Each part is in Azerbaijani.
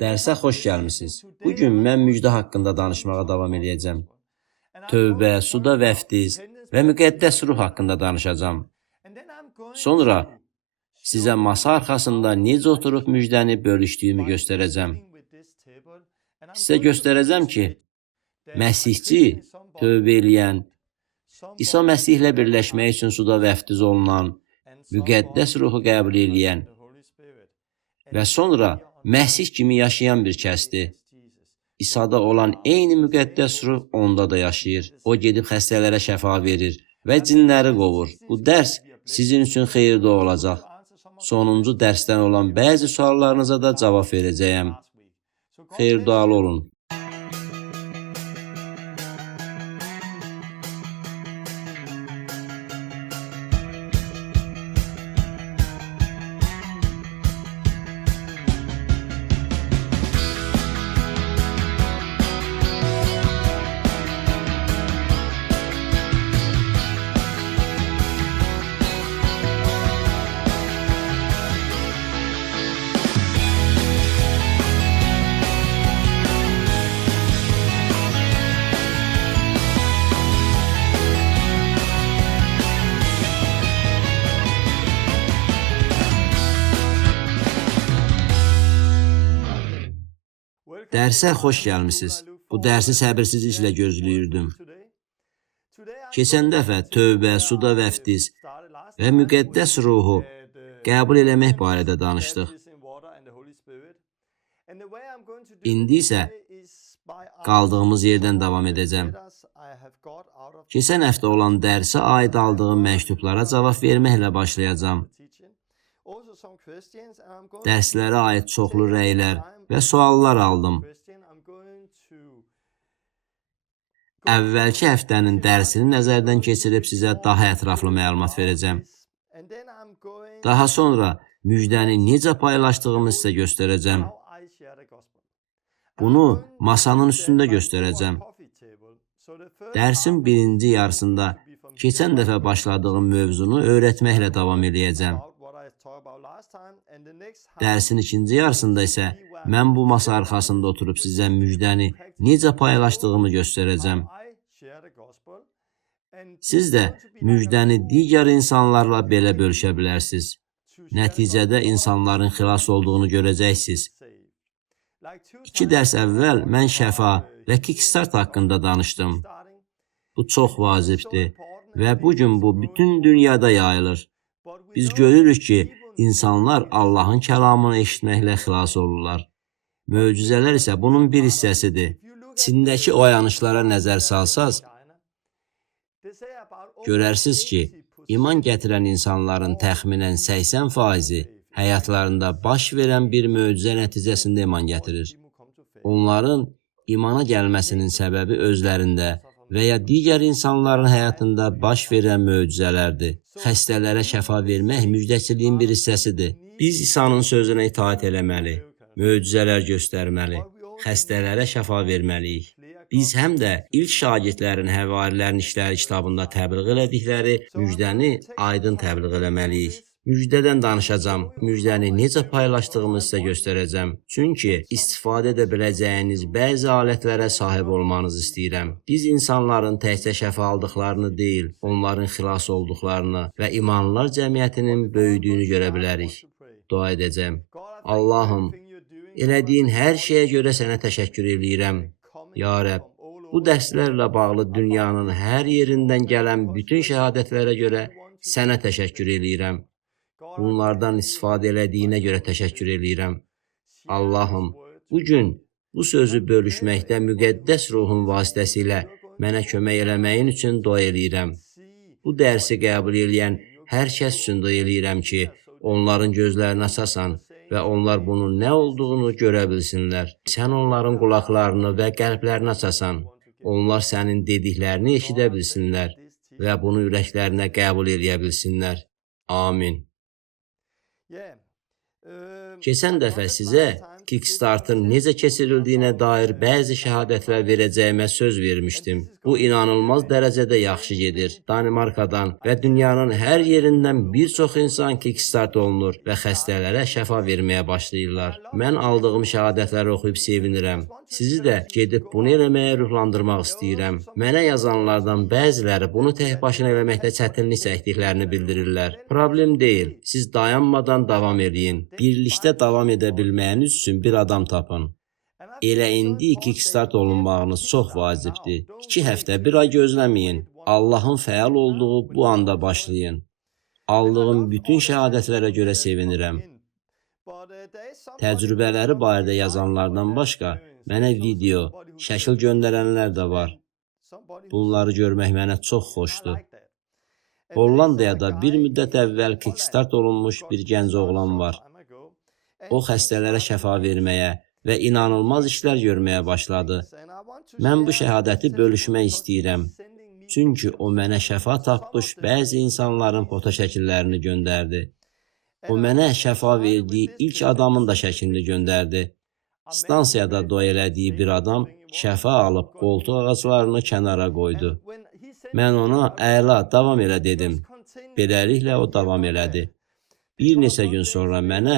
Dərsə xoş gəlmisiniz. Bugün mən müjdə haqqında danışmağa davam edəcəm. Tövbə, suda vəftiz və müqəddəs ruh haqqında danışacağam. Sonra sizə masa arxasında necə oturub müjdəni bölüşdüyümü göstərəcəm. Sizə göstərəcəm ki, Məsihçi, tövbə eləyən, İsa Məsihlə birləşmək üçün suda vəftiz olunan, müqəddəs ruhu qəbul eləyən və sonra Məsih kimi yaşayan bir kəsdir. İsa'da olan eyni müqəddəs ruh onda da yaşayır. O gedib xəstələrə şəfa verir və cinləri qovur. Bu dərs sizin üçün xeyirli olacaq. Sonuncu dərsdən olan bəzi suallarınıza da cavab verəcəyəm. Xeyir dualı olun. Dərsə xoş gəlmisiniz. Bu dərsi səbirsizliklə gözləyirdim. Keçən dəfə tövbə, suda vəftiz və müqəddəs ruhu qəbul eləmək barədə danışdıq. İndi isə qaldığımız yerdən davam edəcəm. Keçən həftə olan dərsə aid aldığım məktublara cavab verməklə başlayacağam. Dərslərə aid çoxlu rəylər və suallar aldım. Əvvəlki həftənin dərsini nəzərdən keçirib sizə daha ətraflı məlumat verəcəm. Daha sonra müjdəni necə paylaşdığımı sizə göstərəcəm. Bunu masanın üstündə göstərəcəm. Dərsin birinci yarısında keçən dəfə başladığım mövzunu öyrətməklə davam edəcəm. Dərsin ikinci yarısında isə mən bu masa arxasında oturub sizə müjdəni necə paylaşdığımı göstərəcəm. Siz də müjdəni digər insanlarla belə bölüşə bilərsiniz. Nəticədə insanların xilas olduğunu görəcəksiniz. 2 dərs əvvəl mən şəfa və kickstart haqqında danışdım. Bu çox vacibdir və bugün bu bütün dünyada yayılır. Biz görürük ki, İnsanlar Allahın kəlamını eşitməklə xilas olurlar. Möcüzələr isə bunun bir hissəsidir. Çindəki oyanışlara nəzər salsaz, görərsiniz ki, iman gətirən insanların təxminən 80%-i həyatlarında baş verən bir möcüzə nəticəsində iman gətirir. Onların imana gəlməsinin səbəbi özlərində və ya digər insanların həyatında baş verən möcüzələrdir. Xəstələrə şəfa vermək müjdəçiliyin bir hissəsidir. Biz İsa'nın sözünə itaat eləməli, möcüzələr göstərməli, xəstələrə şəfa verməliyik. Biz həm də ilk şagirdlərin Həvarilərin İşləri kitabında təbliğ elədikləri müjdəni aydın təbliğ eləməliyik. Müjdədən danışacağam, müjdəni necə paylaşdığımı sizə göstərəcəm. Çünki istifadə edə biləcəyiniz bəzi alətlərə sahib olmanızı istəyirəm. Biz insanların təkcə şəfa aldıqlarını deyil, onların xilas olduqlarını və imanlılar cəmiyyətinin böyüdüyünü görə bilərik. Dua edəcəm. Allahım, elədiyin hər şeyə görə sənə təşəkkür edirəm. Ya Rəbb, bu dərslərlə bağlı dünyanın hər yerindən gələn bütün şəhadətlərə görə sənə təşəkkür edirəm. Bunlardan istifadə elədiyinə görə təşəkkür edirəm. Allahım, bugün bu sözü bölüşməkdə müqəddəs ruhun vasitəsilə mənə kömək eləməyin üçün dua edirəm. Bu dərsi qəbul eləyən hər kəs üçün dua edirəm ki, onların gözlərini açasan və onlar bunun nə olduğunu görə bilsinlər. Sən onların qulaqlarını və qəlblərini açasan, onlar sənin dediklərini eşidə bilsinlər və bunu ürəklərinə qəbul eləyə bilsinlər. Amin. Keçən dəfə sizə Kickstart'ın necə keçirildiyinə dair bəzi şəhadətlər verəcəyimə söz vermişdim. Bu inanılmaz dərəcədə yaxşı gedir. Danimarkadan və dünyanın hər yerindən bir çox insan Kickstart olunur və xəstələrə şəfa verməyə başlayırlar. Mən aldığım şəhadətləri oxuyub sevinirəm. Sizi də gedib bunu eləməyə ruhlandırmaq istəyirəm. Mənə yazanlardan bəziləri bunu tək başına eləməkdə çətinlik çəkdiklərini bildirirlər. Problem deyil. Siz dayanmadan davam edin. Birlikdə davam edə bilməyiniz üçün bir adam tapın. Elə indi Kickstart olunmağınız çox vacibdir. 2 həftə, 1 ay gözləməyin. Allahın fəal olduğu bu anda başlayın. Aldığım bütün şəhadətlərə görə sevinirəm. Təcrübələri barədə yazanlardan başqa mənə video, şəkil göndərənlər də var. Bunları görmək mənə çox xoşdur. Hollandiyada bir müddət əvvəl Kickstart olunmuş bir gənc oğlan var. O xəstələrə şəfa verməyə və inanılmaz işlər görməyə başladı. Mən bu şəhadəti bölüşmək istəyirəm. Çünki o mənə şəfa tapmış bəzi insanların foto şəkillərini göndərdi. O mənə şəfa verdiyi ilk adamın da şəklini göndərdi. Stansiyada dua elədiyi bir adam şəfa alıb qoltuq ağaclarını kənara qoydu. Mən ona əla, davam elə dedim. Beləliklə o davam elədi. Bir neçə gün sonra mənə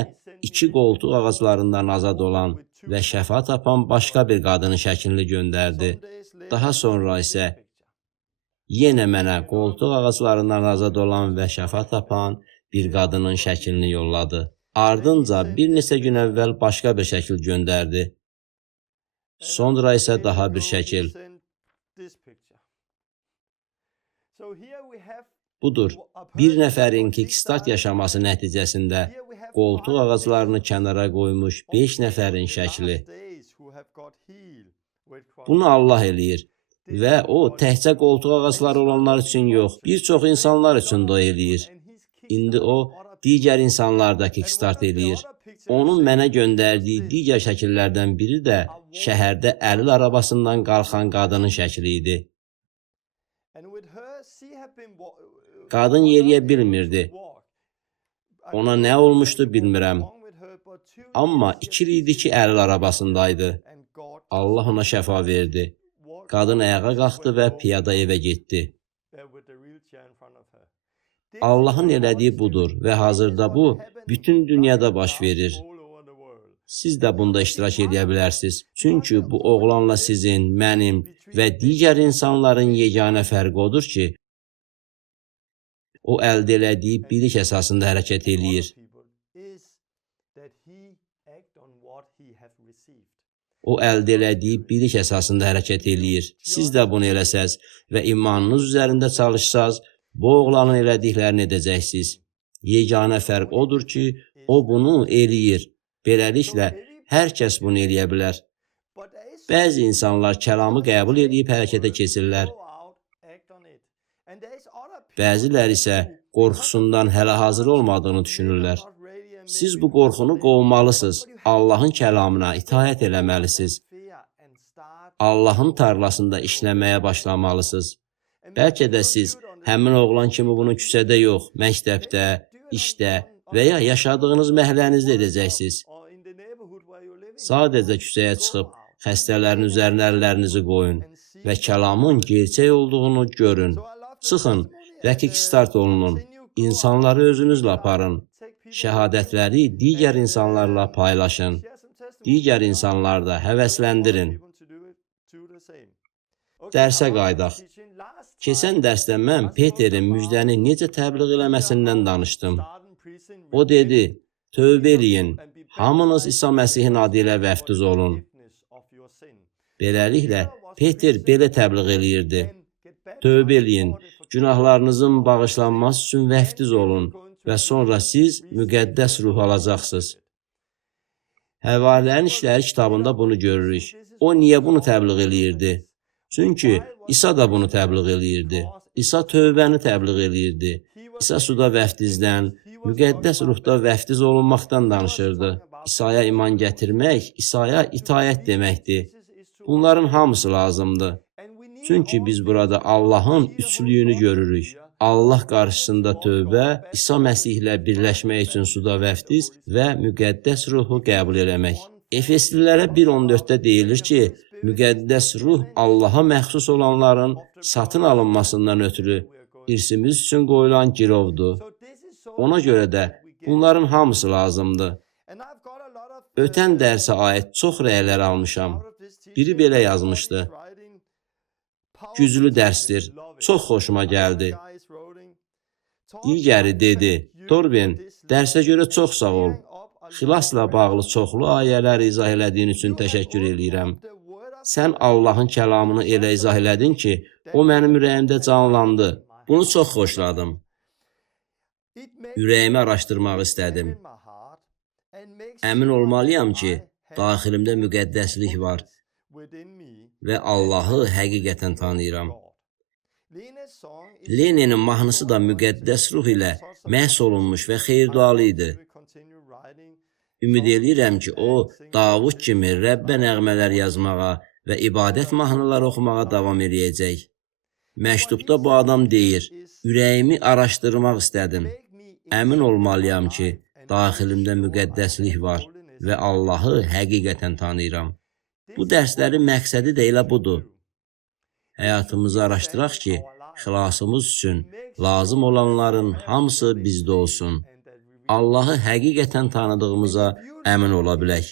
2 qoltuq ağaclarından azad olan və şəfa tapan başqa bir qadının şəklini göndərdi. Daha sonra isə yenə mənə qoltuq ağaclarından azad olan və şəfa tapan bir qadının şəklini yolladı. Ardınca bir neçə gün əvvəl başqa bir şəkil göndərdi. Sonra isə daha bir şəkil. Budur, bir nəfərin Kickstart yaşaması nəticəsində qoltuq ağaclarını kənara qoymuş 5 nəfərin şəkli. Bunu Allah eləyir və o təkcə qoltuq ağacları olanlar üçün yox, bir çox insanlar üçün dua eləyir. İndi o digər insanlar da Kickstart eləyir. Onun mənə göndərdiyi digər şəkillərdən biri də şəhərdə əlil arabasından qalxan qadının şəkli idi. Qadın yeriyə bilmirdi. Ona nə olmuşdu bilmirəm. Amma 2 il idi ki, əlil arabasındaydı. Allah ona şəfa verdi. Qadın ayağa qalxdı və piyada evə getdi. Allahın elədiyi budur və hazırda bu bütün dünyada baş verir. Siz də bunda iştirak edə bilərsiniz. Çünki bu oğlanla sizin, mənim və digər insanların yeganə fərqi odur ki, o əldə elədiyi bilik əsasında hərəkət eləyir. O əldə elədiyi bilik əsasında hərəkət eləyir. Siz də bunu eləsəz və imanınız üzərində çalışsaz, bu oğlanın elədiklərini edəcəksiniz. Yeganə fərq odur ki, o bunu eləyir. Beləliklə, hər kəs bunu eləyə bilər. Bəzi insanlar kəlamı qəbul edib hərəkətə keçirlər. Bəziləri isə qorxusundan hələ hazır olmadığını düşünürlər. Siz bu qorxunu qovmalısınız. Allahın kəlamına itaət eləməlisiniz. Allahın tarlasında işləməyə başlamalısınız. Bəlkə də siz həmin oğlan kimi bunu küçədə yox, məktəbdə, işdə və ya yaşadığınız məhəllənizdə edəcəksiniz. Sadəcə küçəyə çıxıb xəstələrin üzərinə əllərinizi qoyun və kəlamın gerçək olduğunu görün. Çıxın və Kickstart olunun. İnsanları özünüzlə aparın. Şəhadətləri digər insanlarla paylaşın. Digər insanları da həvəsləndirin. Dərsə qaydaq. Keçən dərsdə mən Peterin müjdəni necə təbliğ eləməsindən danışdım. O dedi, tövbə eləyin, hamınız İsa Məsihin adı ilə vəftiz olun. Beləliklə, Peter belə təbliğ eləyirdi. Tövbə eləyin, günahlarınızın bağışlanması üçün vəftiz olun və sonra siz müqəddəs ruh alacaqsınız. Həvarilərin İşləri kitabında bunu görürük. O niyə bunu təbliğ eləyirdi? Çünki İsa da bunu təbliğ eləyirdi. İsa tövbəni təbliğ eləyirdi. İsa suda vəftizdən, müqəddəs ruhda vəftiz olunmaqdan danışırdı. İsa'ya iman gətirmək, İsa'ya itayət deməkdir. Bunların hamısı lazımdır. Çünki biz burada Allahın üçlüyünü görürük. Allah qarşısında tövbə, İsa Məsihlə birləşmək üçün suda vəftiz və müqəddəs ruhu qəbul eləmək. Efeslilərə 1:14-də deyilir ki, müqəddəs ruh Allaha məxsus olanların satın alınmasından ötürü irsimiz üçün qoyulan girovdur. Ona görə də bunların hamısı lazımdır. Ötən dərsə aid çox rəylər almışam. Biri belə yazmışdı. Güclü dərsdir, çox xoşuma gəldi. Digəri dedi, Torben, dərsə görə çox sağ ol. Xilasla bağlı çoxlu ayələr izah elədiyin üçün təşəkkür edirəm. Sən Allahın kəlamını elə izah elədin ki, o mənim ürəyimdə canlandı. Bunu çox xoşladım. Ürəyimi araşdırmaq istədim. Əmin olmalıyam ki, daxilimdə müqəddəslik var və Allahı həqiqətən tanıyıram. Leninin mahnısı da müqəddəs ruh ilə məhs olunmuş və xeyirdualı idi. Ümid edirəm ki, o, Davud kimi Rəbbə nəğmələr yazmağa və ibadət mahnıları oxumağa davam edəcək. Məktubda bu adam deyir, ürəyimi araşdırmaq istədim. Əmin olmalıyam ki, daxilimdə müqəddəslik var və Allahı həqiqətən tanıyıram. Bu dərslərin məqsədi də elə budur. Həyatımızı araşdıraq ki, xilasımız üçün lazım olanların hamısı bizdə olsun. Allahı həqiqətən tanıdığımıza əmin ola bilək.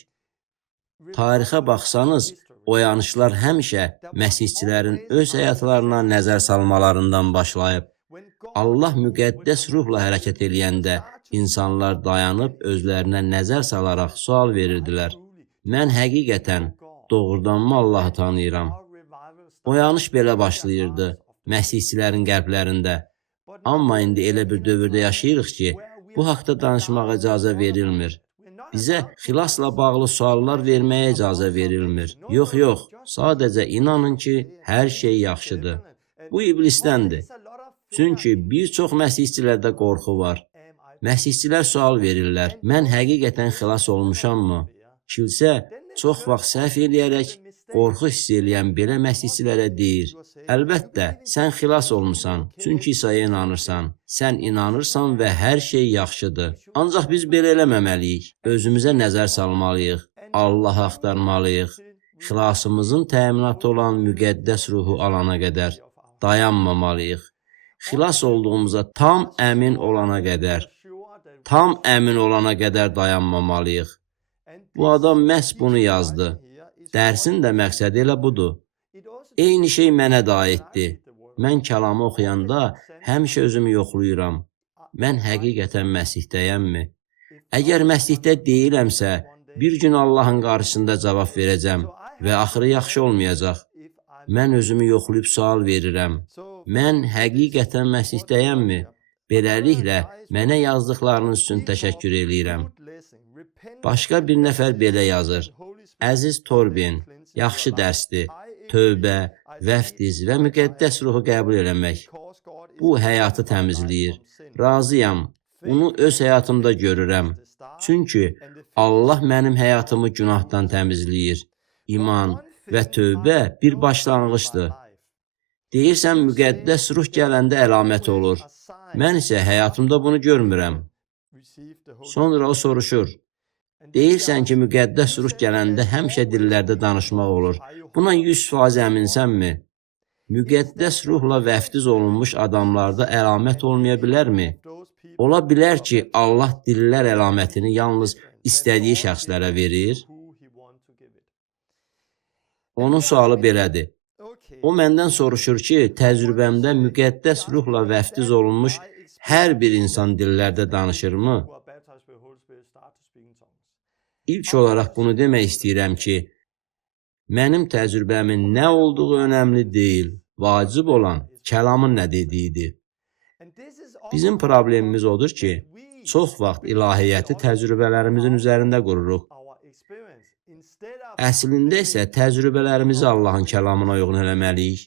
Tarixə baxsanız, oyanışlar həmişə məsihçilərin öz həyatlarına nəzər salmalarından başlayıb. Allah müqəddəs ruhla hərəkət eləyəndə insanlar dayanıb özlərinə nəzər salaraq sual verirdilər. Mən həqiqətən doğrudanmı Allahı tanıyıram? Oyanış belə başlayırdı məsihçilərin qəlblərində. Amma indi elə bir dövrdə yaşayırıq ki, bu haqda danışmağa icazə verilmir. Bizə xilasla bağlı suallar verməyə icazə verilmir. Yox, sadəcə inanın ki, hər şey yaxşıdır. Bu iblisdəndir. Çünki bir çox məsihçilərdə qorxu var. Məsihçilər sual verirlər, mən həqiqətən xilas olmuşammı? Kilsə çox vaxt səhv eləyərək qorxu hiss eləyən belə məsihçilərə deyir, əlbəttə, sən xilas olmusan, çünki İsa'ya inanırsan. Sən inanırsan və hər şey yaxşıdır. Ancaq biz belə eləməməliyik. Özümüzə nəzər salmalıyıq, Allahı axtarmalıyıq. Xilasımızın təminatı olan müqəddəs ruhu alana qədər dayanmamalıyıq. Xilas olduğumuza tam əmin olana qədər dayanmamalıyıq. Bu adam məhz bunu yazdı. Dərsin də məqsədi elə budur. Eyni şey mənə də aiddir. Mən kəlamı oxuyanda həmişə özümü yoxlayıram. Mən həqiqətən Məsihdəyəmmi? Əgər Məsihdə deyiləmsə, bir gün Allahın qarşısında cavab verəcəm və axırı yaxşı olmayacaq. Mən özümü yoxlayıb sual verirəm. Mən həqiqətən Məsihdəyəmmi? Beləliklə, mənə yazdıqlarınız üçün təşəkkür edirəm. Başqa bir nəfər belə yazır. Əziz Torben, yaxşı dərsdir. Tövbə, vəftiz və müqəddəs ruhu qəbul eləmək. Bu həyatı təmizləyir. Razıyam. Bunu öz həyatımda görürəm. Çünki Allah mənim həyatımı günahdan təmizləyir. İman və tövbə bir başlanğıcdır. Deyirsən, müqəddəs ruh gələndə əlamət olur. Mən isə həyatımda bunu görmürəm. Sonra o soruşur. Deyirsən ki, müqəddəs ruh gələndə həmişə dillərdə danışmaq olur. Buna 100% əminsənmi? Müqəddəs ruhla vəftiz olunmuş adamlarda əlamət olmaya bilərmi? Ola bilər ki, Allah dillər əlamətini yalnız istədiyi şəxslərə verir. Onun sualı belədir. O məndən soruşur ki, təcrübəmdə müqəddəs ruhla vəftiz olunmuş hər bir insan dillərdə danışırmı? İlk olaraq bunu demək istəyirəm ki, mənim təcrübəmin nə olduğu önəmli deyil, vacib olan kəlamın nə dediyidir. Bizim problemimiz odur ki, çox vaxt ilahiyyəti təcrübələrimizin üzərində qururuq. Əslində isə təcrübələrimizi Allahın kəlamına uyğun eləməliyik.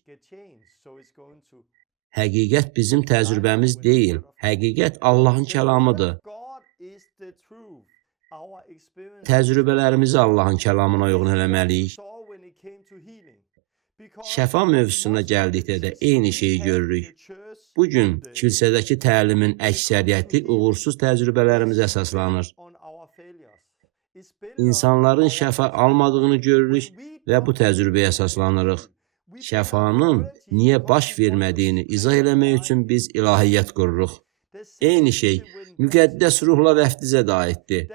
Həqiqət bizim təcrübəmiz deyil, həqiqət Allahın kəlamıdır. Təcrübələrimizi Allahın kəlamına uyğun eləməliyik. Şəfa mövzusuna gəldikdə də eyni şeyi görürük. Bugün kilsədəki təlimin əksəriyyəti uğursuz təcrübələrimiz əsaslanır. İnsanların şəfa almadığını görürük və bu təcrübəyə əsaslanırıq. Şəfanın niyə baş vermədiyini izah eləmək üçün biz ilahiyyat qururuq. Eyni şey müqəddəs ruhla vəftizə də aiddir.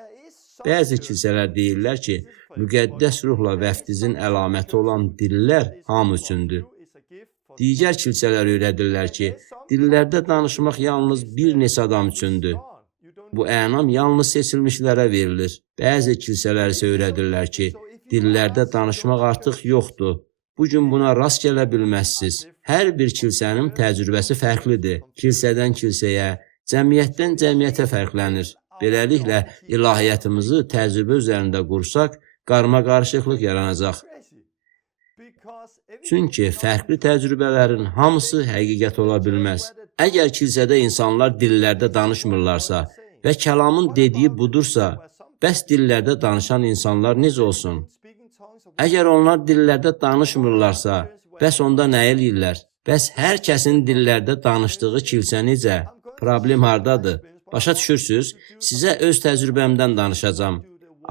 Bəzi kilsələr deyirlər ki, müqəddəs ruhla vəftizin əlaməti olan dillər hamı üçündür. Digər kilsələr öyrədirlər ki, dillərdə danışmaq yalnız bir neçə adam üçündür. Bu ənam yalnız seçilmişlərə verilir. Bəzi kilsələr isə öyrədirlər ki, dillərdə danışmaq artıq yoxdur. Bugün buna rast gələ bilməzsiniz. Hər bir kilsənin təcrübəsi fərqlidir. Kilsədən kilsəyə, cəmiyyətdən cəmiyyətə fərqlənir. Beləliklə, ilahiyyatımızı təcrübə üzərində qursaq, qarma-qarışıqlıq yaranacaq. Çünki fərqli təcrübələrin hamısı həqiqət ola bilməz. Əgər kilsədə insanlar dillərdə danışmırlarsa və kəlamın dediyi budursa, bəs dillərdə danışan insanlar necə olsun? Əgər onlar dillərdə danışmırlarsa, bəs onda nə eləyirlər? Bəs hər kəsin dillərdə danışdığı kilsə necə? Problem hardadır? Başa düşürsünüz? Sizə öz təcrübəmdən danışacağam.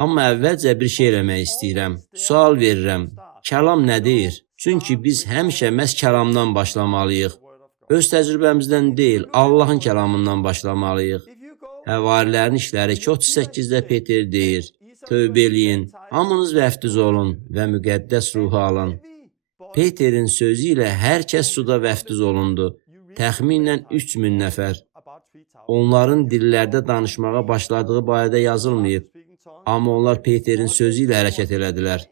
Amma əvvəlcə bir şey eləmək istəyirəm. Sual verirəm. Kəlam nə deyir? Çünki biz həmişə məhz kəlamdan başlamalıyıq. Öz təcrübəmizdən deyil, Allahın kəlamından başlamalıyıq. Həvarilərin işləri 2:38-də Peter deyir, tövbə eləyin, hamınız vəftiz olun və müqəddəs ruhu alın. Peterin sözü ilə hər kəs suda vəftiz olundu. Təxminən 3000 nəfər. Onların dillərdə danışmağa başladığı barədə yazılmayıb. Amma onlar Peterin sözü ilə hərəkət elədilər.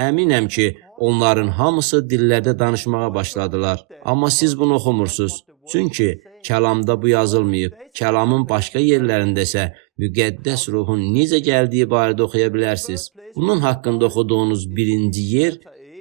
Əminəm ki, onların hamısı dillərdə danışmağa başladılar. Amma siz bunu oxumursunuz. Çünki kəlamda bu yazılmayıb. Kəlamın başqa yerlərində isə müqəddəs ruhun necə gəldiyi barədə oxuya bilərsiniz. Bunun haqqında oxuduğunuz birinci yer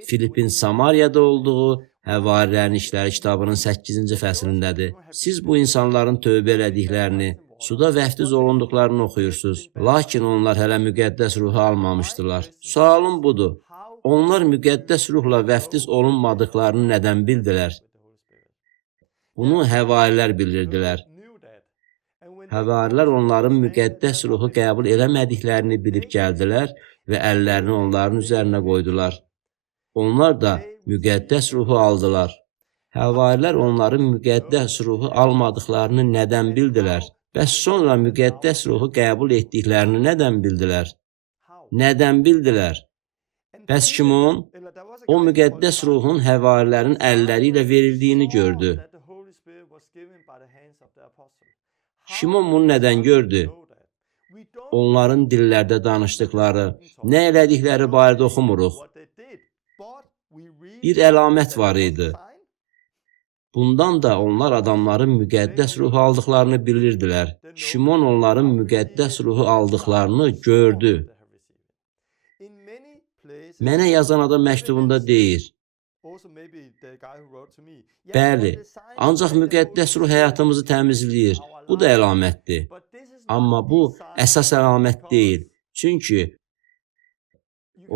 Filipin Samariyada olduğu Həvarilərin İşləri kitabının 8-ci fəslindədir. Siz bu insanların tövbə elədiklərini, suda vəftiz olunduqlarını oxuyursunuz. Lakin onlar hələ müqəddəs ruhu almamışdılar. Sualım budur. Onlar müqəddəs ruhla vəftiz olunmadıqlarını nədən bildilər? Bunu həvarilər bilirdilər. Həvarilər onların müqəddəs ruhu qəbul eləmədiklərini bilib gəldilər və əllərini onların üzərinə qoydular. Onlar da müqəddəs ruhu aldılar. Həvarilər onların müqəddəs ruhu almadıqlarını nədən bildilər? Bəs sonra müqəddəs ruhu qəbul etdiklərini nədən bildilər? Nədən bildilər? Bəs Şimon? O müqəddəs ruhun həvarilərin əlləri ilə verildiyini gördü. Şimon bunu nədən gördü? Onların dillərdə danışdıqları, nə elədikləri barədə oxumuruq. Bir əlamət var idi. Bundan da onlar adamların müqəddəs ruhu aldıqlarını bilirdilər. Şimon onların müqəddəs ruhu aldıqlarını gördü. Mənə yazan adam məktubunda deyir. Bəli, ancaq müqəddəs ruh həyatımızı təmizləyir. Bu da əlamətdir. Amma bu əsas əlamət deyil. Çünki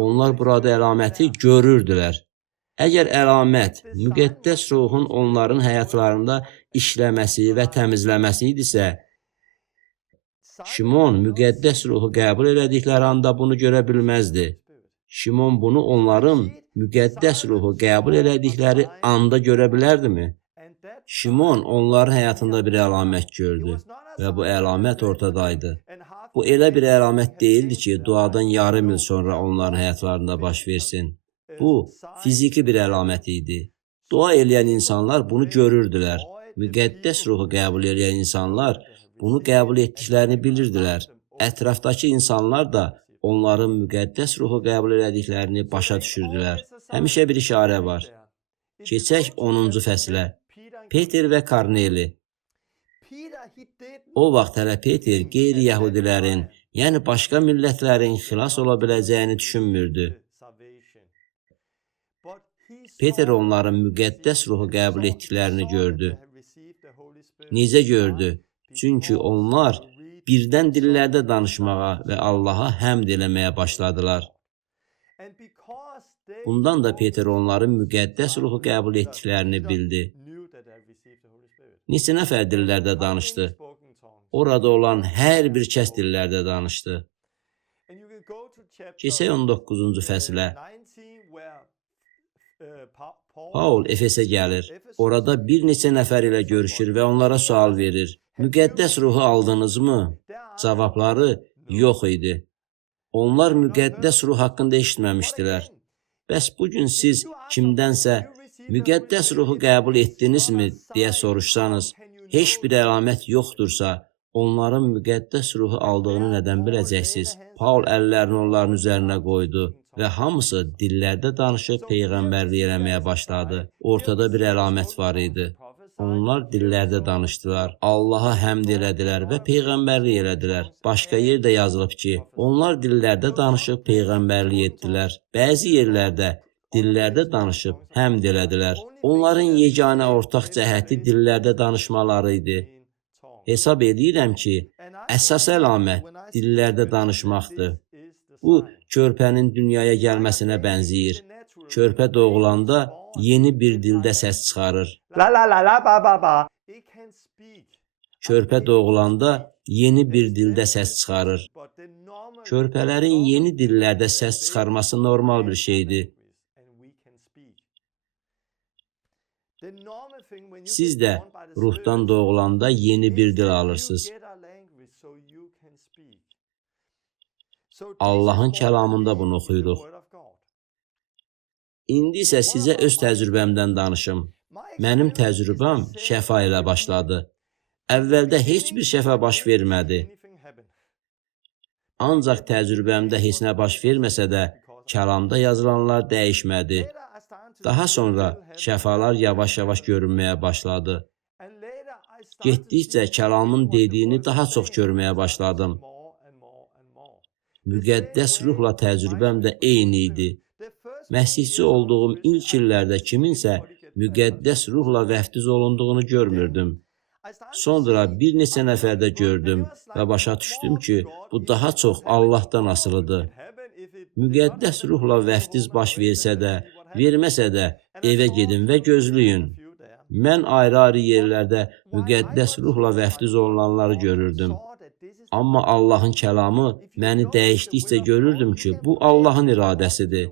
onlar burada əlaməti görürdülər. Əgər əlamət müqəddəs ruhun onların həyatlarında işləməsi və təmizləməsi idisə, Şimon müqəddəs ruhu qəbul elədikləri anda bunu görə bilməzdi. Şimon bunu onların müqəddəs ruhu qəbul elədikləri anda görə bilərdimi? Şimon onların həyatında bir əlamət gördü və bu əlamət ortadaydı. Bu elə bir əlamət deyildi ki, duadan yarım il sonra onların həyatlarında baş versin. Bu, fiziki bir əlamət idi. Dua eləyən insanlar bunu görürdülər. Müqəddəs ruhu qəbul eləyən insanlar bunu qəbul etdiklərini bilirdilər. Ətrafdakı insanlar da onların müqəddəs ruhu qəbul elədiklərini başa düşürdülər. Həmişə bir işarə var. Keçək 10-cu fəslə. Peter və Korneli. O vaxt hələ Peter qeyri-yəhudilərin, yəni başqa millətlərin xilas ola biləcəyini düşünmürdü. Peter onların müqəddəs ruhu qəbul etdiklərini gördü. Necə gördü? Çünki onlar birdən dillərdə danışmağa və Allaha həmd eləməyə başladılar. Bundan da Peter onların müqəddəs ruhu qəbul etdiklərini bildi. Neçə nəfər dillərdə danışdı? Orada olan hər bir kəs dillərdə danışdı. Keçək 19-cu fəsilə. Paul Efesə gəlir. Orada bir neçə nəfər ilə görüşür və onlara sual verir. Müqəddəs ruhu aldınızmı? Cavabları yox idi. Onlar müqəddəs ruh haqqında eşitməmişdilər. Bəs bugün siz kimdənsə müqəddəs ruhu qəbul etdinizmi deyə soruşsanız, heç bir əlamət yoxdursa, onların müqəddəs ruhu aldığını nədən biləcəksiniz? Paul əllərini onların üzərinə qoydu və hamısı dillərdə danışıb peyğəmbərlik eləməyə başladı. Ortada bir əlamət var idi. Onlar dillərdə danışdılar, Allaha həmd elədilər və peyğəmbərlik elədilər. Başqa yerdə yazılıb ki, onlar dillərdə danışıb peyğəmbərlik etdilər. Bəzi yerlərdə dillərdə danışıb həmd elədilər. Onların yeganə ortaq cəhəti dillərdə danışmaları idi. Hesab edirəm ki, əsas əlamət dillərdə danışmaqdır. Bu, körpənin dünyaya gəlməsinə bənzəyir. Körpə doğulanda yeni bir dildə səs çıxarır. Körpə doğulanda yeni bir dildə səs çıxarır. Körpələrin yeni dillərdə səs çıxarması normal bir şeydir. Siz də ruhdan doğulanda yeni bir dil alırsınız. Allahın kəlamında bunu oxuyuruq. İndi isə sizə öz təcrübəmdən danışım. Mənim təcrübəm şəfa ilə başladı. Əvvəldə heç bir şəfa baş vermədi. Ancaq təcrübəmdə heç nə baş verməsə də, kəlamda yazılanlar dəyişmədi. Daha sonra şəfalar yavaş-yavaş görünməyə başladı. Getdikcə kəlamın dediyini daha çox görməyə başladım. Müqəddəs ruhla təcrübəm də eyni idi. Məsihçi olduğum ilk illərdə kiminsə müqəddəs ruhla vəftiz olunduğunu görmürdüm. Sonra bir neçə nəfərdə gördüm və başa düşdüm ki, bu daha çox Allahdan asılıdır. Müqəddəs ruhla vəftiz baş versə də, verməsə də evə gedin və gözləyin. Mən ayrı-ayrı yerlərdə müqəddəs ruhla vəftiz olunanları görürdüm. Amma Allahın kəlamı məni dəyişdikcə görürdüm ki, bu Allahın iradəsidir.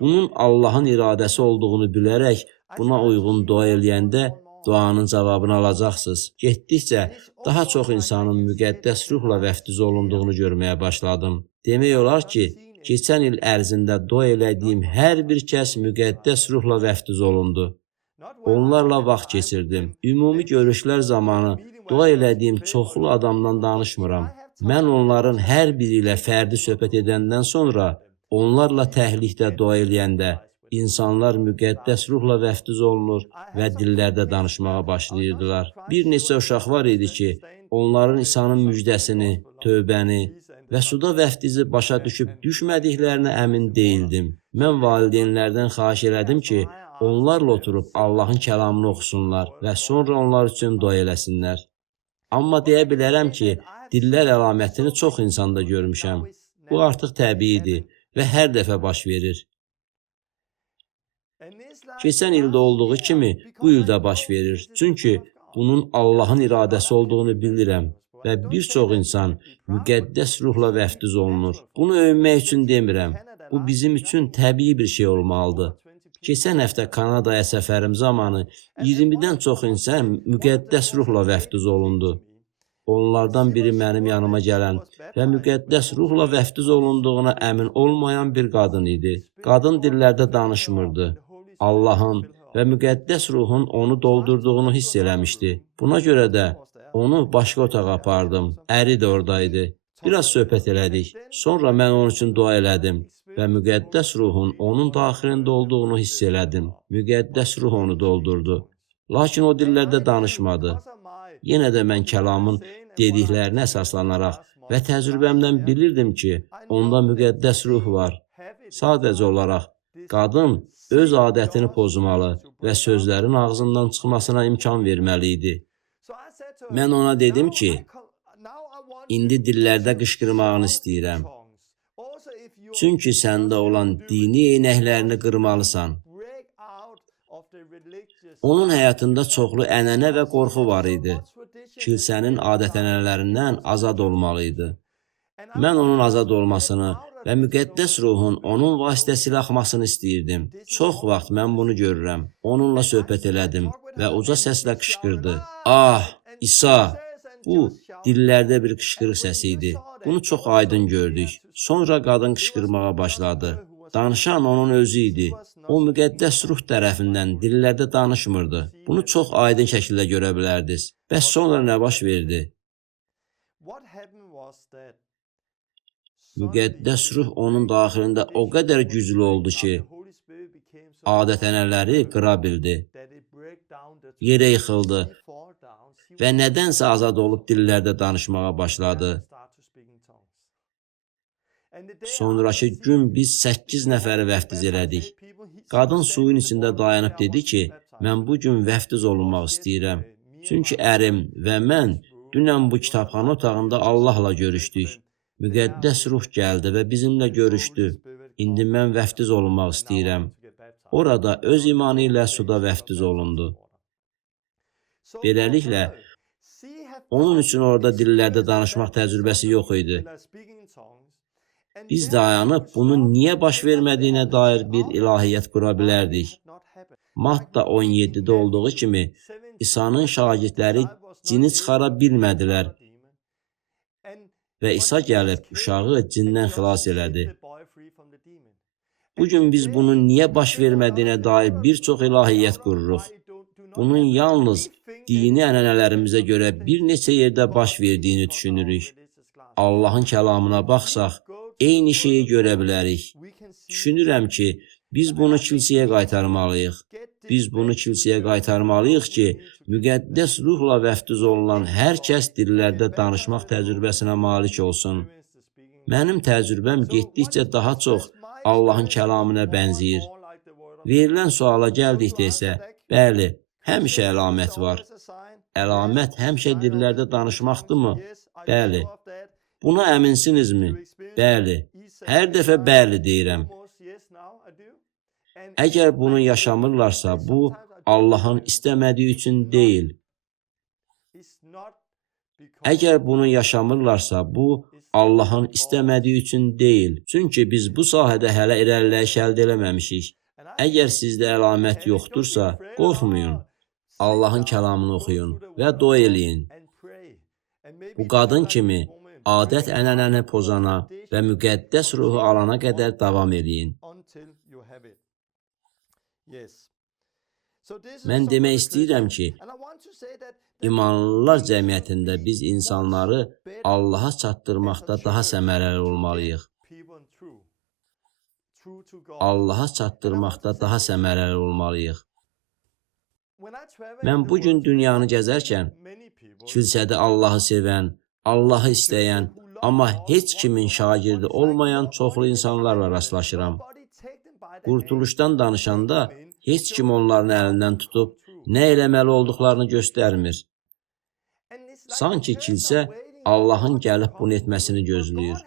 Bunun Allahın iradəsi olduğunu bilərək buna uyğun dua eləyəndə duanın cavabını alacaqsınız. Getdikcə daha çox insanın müqəddəs ruhla vəftiz olunduğunu görməyə başladım. Demək olar ki, keçən il ərzində dua elədiyim hər bir kəs müqəddəs ruhla vəftiz olundu. Onlarla vaxt keçirdim. Ümumi görüşlər zamanı dua elədiyim çoxlu adamdan danışmıram. Mən onların hər biri ilə fərdi söhbət edəndən sonra, onlarla təhlikdə dua eləyəndə, insanlar müqəddəs ruhla vəftiz olunur və dillərdə danışmağa başlayırdılar. Bir neçə uşaq var idi ki, onların İsa'nın müjdəsini, tövbəni və suda vəftizi başa düşüb düşmədiklərinə əmin deyildim. Mən valideynlərdən xahiş elədim ki, onlarla oturub Allahın kəlamını oxusunlar və sonra onlar üçün dua eləsinlər. Amma deyə bilərəm ki, dillər əlamətini çox insanda görmüşəm. Bu artıq təbiidir və hər dəfə baş verir. Keçən ildə olduğu kimi bu ildə baş verir. Çünki bunun Allahın iradəsi olduğunu bilirəm və bir çox insan müqəddəs ruhla vəftiz olunur. Bunu övünmək üçün demirəm. Bu bizim üçün təbii bir şey olmalıdır. Keçən həftə Kanadaya səfərim zamanı 20-dən çox insan müqəddəs ruhla vəftiz olundu. Onlardan biri mənim yanıma gələn və müqəddəs ruhla vəftiz olunduğuna əmin olmayan bir qadın idi. Qadın dillərdə danışmırdı. Allahın və müqəddəs ruhun onu doldurduğunu hiss eləmişdi. Buna görə də onu başqa otağa apardım. Əri də oradaydı. Biraz söhbət elədik. Sonra mən onun üçün dua elədim və müqəddəs ruhun onun daxilində olduğunu hiss elədim. Müqəddəs ruh onu doldurdu. Lakin o dillərdə danışmadı. Yenə də mən kəlamın dediklərinə əsaslanaraq və təcrübəmdən bilirdim ki, onda müqəddəs ruh var. Sadəcə olaraq qadın öz adətini pozmalı və sözlərin ağzından çıxmasına imkan verməli idi. Mən ona dedim ki, indi dillərdə qışqırmağını istəyirəm. Çünki səndə olan dini eynəklərini qırmalısan. Onun həyatında çoxlu ənənə və qorxu var idi. Kilsənin adət-ənənələrindən azad olmalı idi. Mən onun azad olmasını və müqəddəs ruhun onun vasitəsilə axmasını istəyirdim. Çox vaxt mən bunu görürəm. Onunla söhbət elədim və uca səslə qışqırdı. Ah, İsa! Bu, dillərdə bir qışqırıq səsi idi. Bunu çox aydın gördük. Sonra qadın qışqırmağa başladı. Danışan onun özü idi. O müqəddəs ruh tərəfindən dillərdə danışmırdı. Bunu çox aydın şəkildə görə bilərdiniz. Bəs sonra nə baş verdi? Müqəddəs ruh onun daxilində o qədər güclü oldu ki, adət-ənənələri qıra bildi. Yerə yıxıldı və nədənsə azad olub dillərdə danışmağa başladı. Sonraki gün biz 8 nəfəri vəftiz elədik. Qadın suyun içində dayanıb dedi ki, mən bu gün vəftiz olunmaq istəyirəm. Çünki ərim və mən dünən bu kitabxana otağında Allahla görüşdük. Müqəddəs ruh gəldi və bizimlə görüşdü. İndi mən vəftiz olunmaq istəyirəm. Orada öz imanı ilə suda vəftiz olundu. Beləliklə, onun üçün orada dillərdə danışmaq təcrübəsi yox idi. Biz dayanıb bunun niyə baş vermədiyinə dair bir ilahiyyat qura bilərdik. Matta 17-də olduğu kimi, İsa'nın şagirdləri cini çıxara bilmədilər və İsa gəlib uşağı cindən xilas elədi. Bugün biz bunun niyə baş vermədiyinə dair bir çox ilahiyyat qururuq. Bunun yalnız dini ənənələrimizə görə bir neçə yerdə baş verdiyini düşünürük. Allahın kəlamına baxsaq, eyni şeyi görə bilərik. Düşünürəm ki, biz bunu kilsəyə qaytarmalıyıq. Biz bunu kilsəyə qaytarmalıyıq ki, müqəddəs ruhla vəftiz olunan hər kəs dillərdə danışmaq təcrübəsinə malik olsun. Mənim təcrübəm getdikcə daha çox Allahın kəlamına bənzəyir. Verilən suala gəldikdə isə, bəli, həmişə əlamət var. Əlamət həmişə dillərdə danışmaqdırmı? Bəli. Buna əminsinizmi? Bəli. Hər dəfə bəli deyirəm. Əgər bunu yaşamırlarsa, bu Allahın istəmədiyi üçün deyil. Əgər bunu yaşamırlarsa, bu Allahın istəmədiyi üçün deyil. Çünki biz bu sahədə hələ irəliləyiş əldə eləməmişik. Əgər sizdə əlamət yoxdursa, qorxmayın. Allahın kəlamını oxuyun və dua eləyin. Bu qadın kimi adət-ənənəni pozana və müqəddəs ruhu alana qədər davam eləyin. Mən demək istəyirəm ki, imanlılar cəmiyyətində biz insanları Allaha çatdırmaqda daha səmərəli olmalıyıq. Allaha çatdırmaqda daha səmərəli olmalıyıq. Mən bugün dünyanı gəzərkən, kilsədə Allahı sevən, Allahı istəyən, amma heç kimin şagirdi olmayan çoxlu insanlarla rastlaşıram. Qurtuluşdan danışanda heç kim onların əlindən tutub nə eləməli olduqlarını göstərmir. Sanki kilsə Allahın gəlib bunu etməsini gözləyir.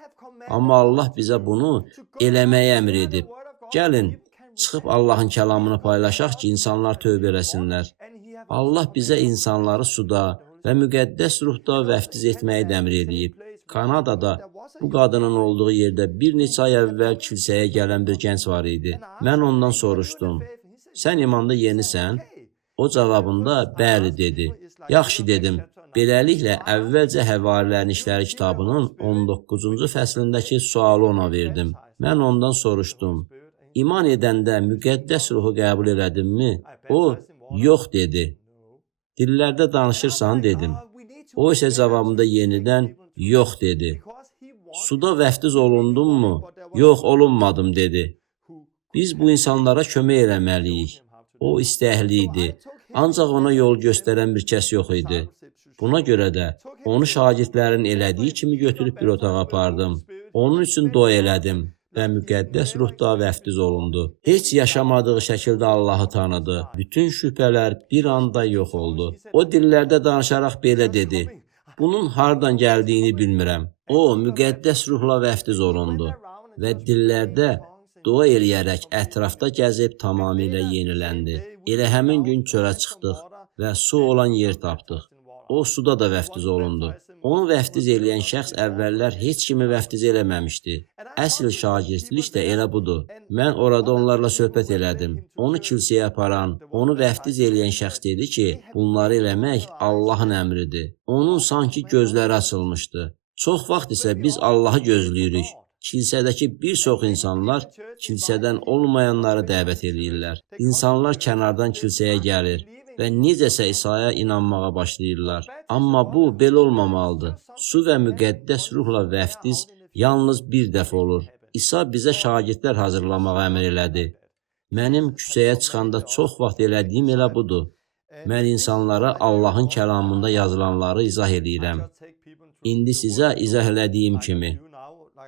Amma Allah bizə bunu eləməyə əmr edib. Gəlin, çıxıb Allahın kəlamını paylaşaq ki, insanlar tövbə eləsinlər. Allah bizə insanları suda və müqəddəs ruhda vəftiz etməyi də əmr edib. Kanadada bu qadının olduğu yerdə bir neçə ay əvvəl kilsəyə gələn bir gənc var idi. Mən ondan soruşdum, sən imanda yenisən? O cavabında bəli dedi. Yaxşı dedim. Beləliklə, əvvəlcə Həvarilərin İşləri kitabının 19-cu fəslindəki sualı ona verdim. Mən ondan soruşdum, iman edəndə müqəddəs ruhu qəbul elədinmi? O, yox dedi. Dillərdə danışırsan dedim. O isə cavabında yenidən yox dedi. Suda vəftiz olundunmu? Yox, olunmadım dedi. Biz bu insanlara kömək eləməliyik. O istəkli idi. Ancaq ona yol göstərən bir kəs yox idi. Buna görə də onu şagirdlərin elədiyi kimi götürüb bir otağa apardım. Onun üçün dua elədim və müqəddəs ruhda vəftiz olundu. Heç yaşamadığı şəkildə Allahı tanıdı. Bütün şübhələr bir anda yox oldu. O dillərdə danışaraq belə dedi. Bunun hardan gəldiyini bilmirəm. O, müqəddəs ruhla vəftiz olundu və dillərdə dua eləyərək ətrafda gəzib tamamilə yeniləndi. Elə həmin gün çölə çıxdıq və su olan yer tapdıq. O, suda da vəftiz olundu. Onu vəftiz eləyən şəxs əvvəllər heç kimi vəftiz eləməmişdi. Əsl şagirdlik də elə budur. Mən orada onlarla söhbət elədim. Onu kilsəyə aparan, onu vəftiz eləyən şəxs dedi ki, bunları eləmək Allahın əmridir. Onun sanki gözləri açılmışdı. Çox vaxt isə biz Allahı gözləyirik. Kilsədəki bir çox insanlar kilsədən olmayanları dəvət eləyirlər. İnsanlar kənardan kilsəyə gəlir və necəsə İsa'ya inanmağa başlayırlar. Amma bu belə olmamalıdır. Su və müqəddəs ruhla vəftiz yalnız bir dəfə olur. İsa bizə şagirdlər hazırlamağa əmr elədi. Mənim küçəyə çıxanda çox vaxt elədiyim elə budur. Mən insanlara Allahın kəlamında yazılanları izah edirəm. İndi sizə izah elədiyim kimi.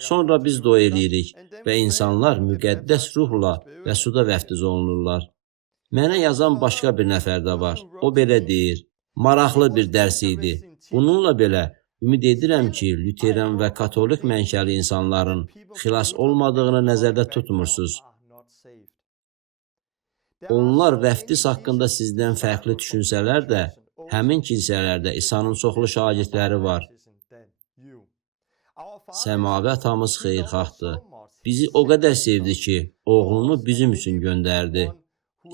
Sonra biz dua eləyirik və insanlar müqəddəs ruhla və suda vəftiz olunurlar. Mənə yazan başqa bir nəfər də var. O belə deyir. Maraqlı bir dərs idi. Bununla belə ümid edirəm ki, Lüteran və Katolik mənşəli insanların xilas olmadığını nəzərdə tutmursunuz. Onlar vəftiz haqqında sizdən fərqli düşünsələr də, həmin kilsələrdə İsa'nın çoxlu şagirdləri var. Səmavi atamız xeyirxahdır. Bizi o qədər sevdi ki, oğlunu bizim üçün göndərdi.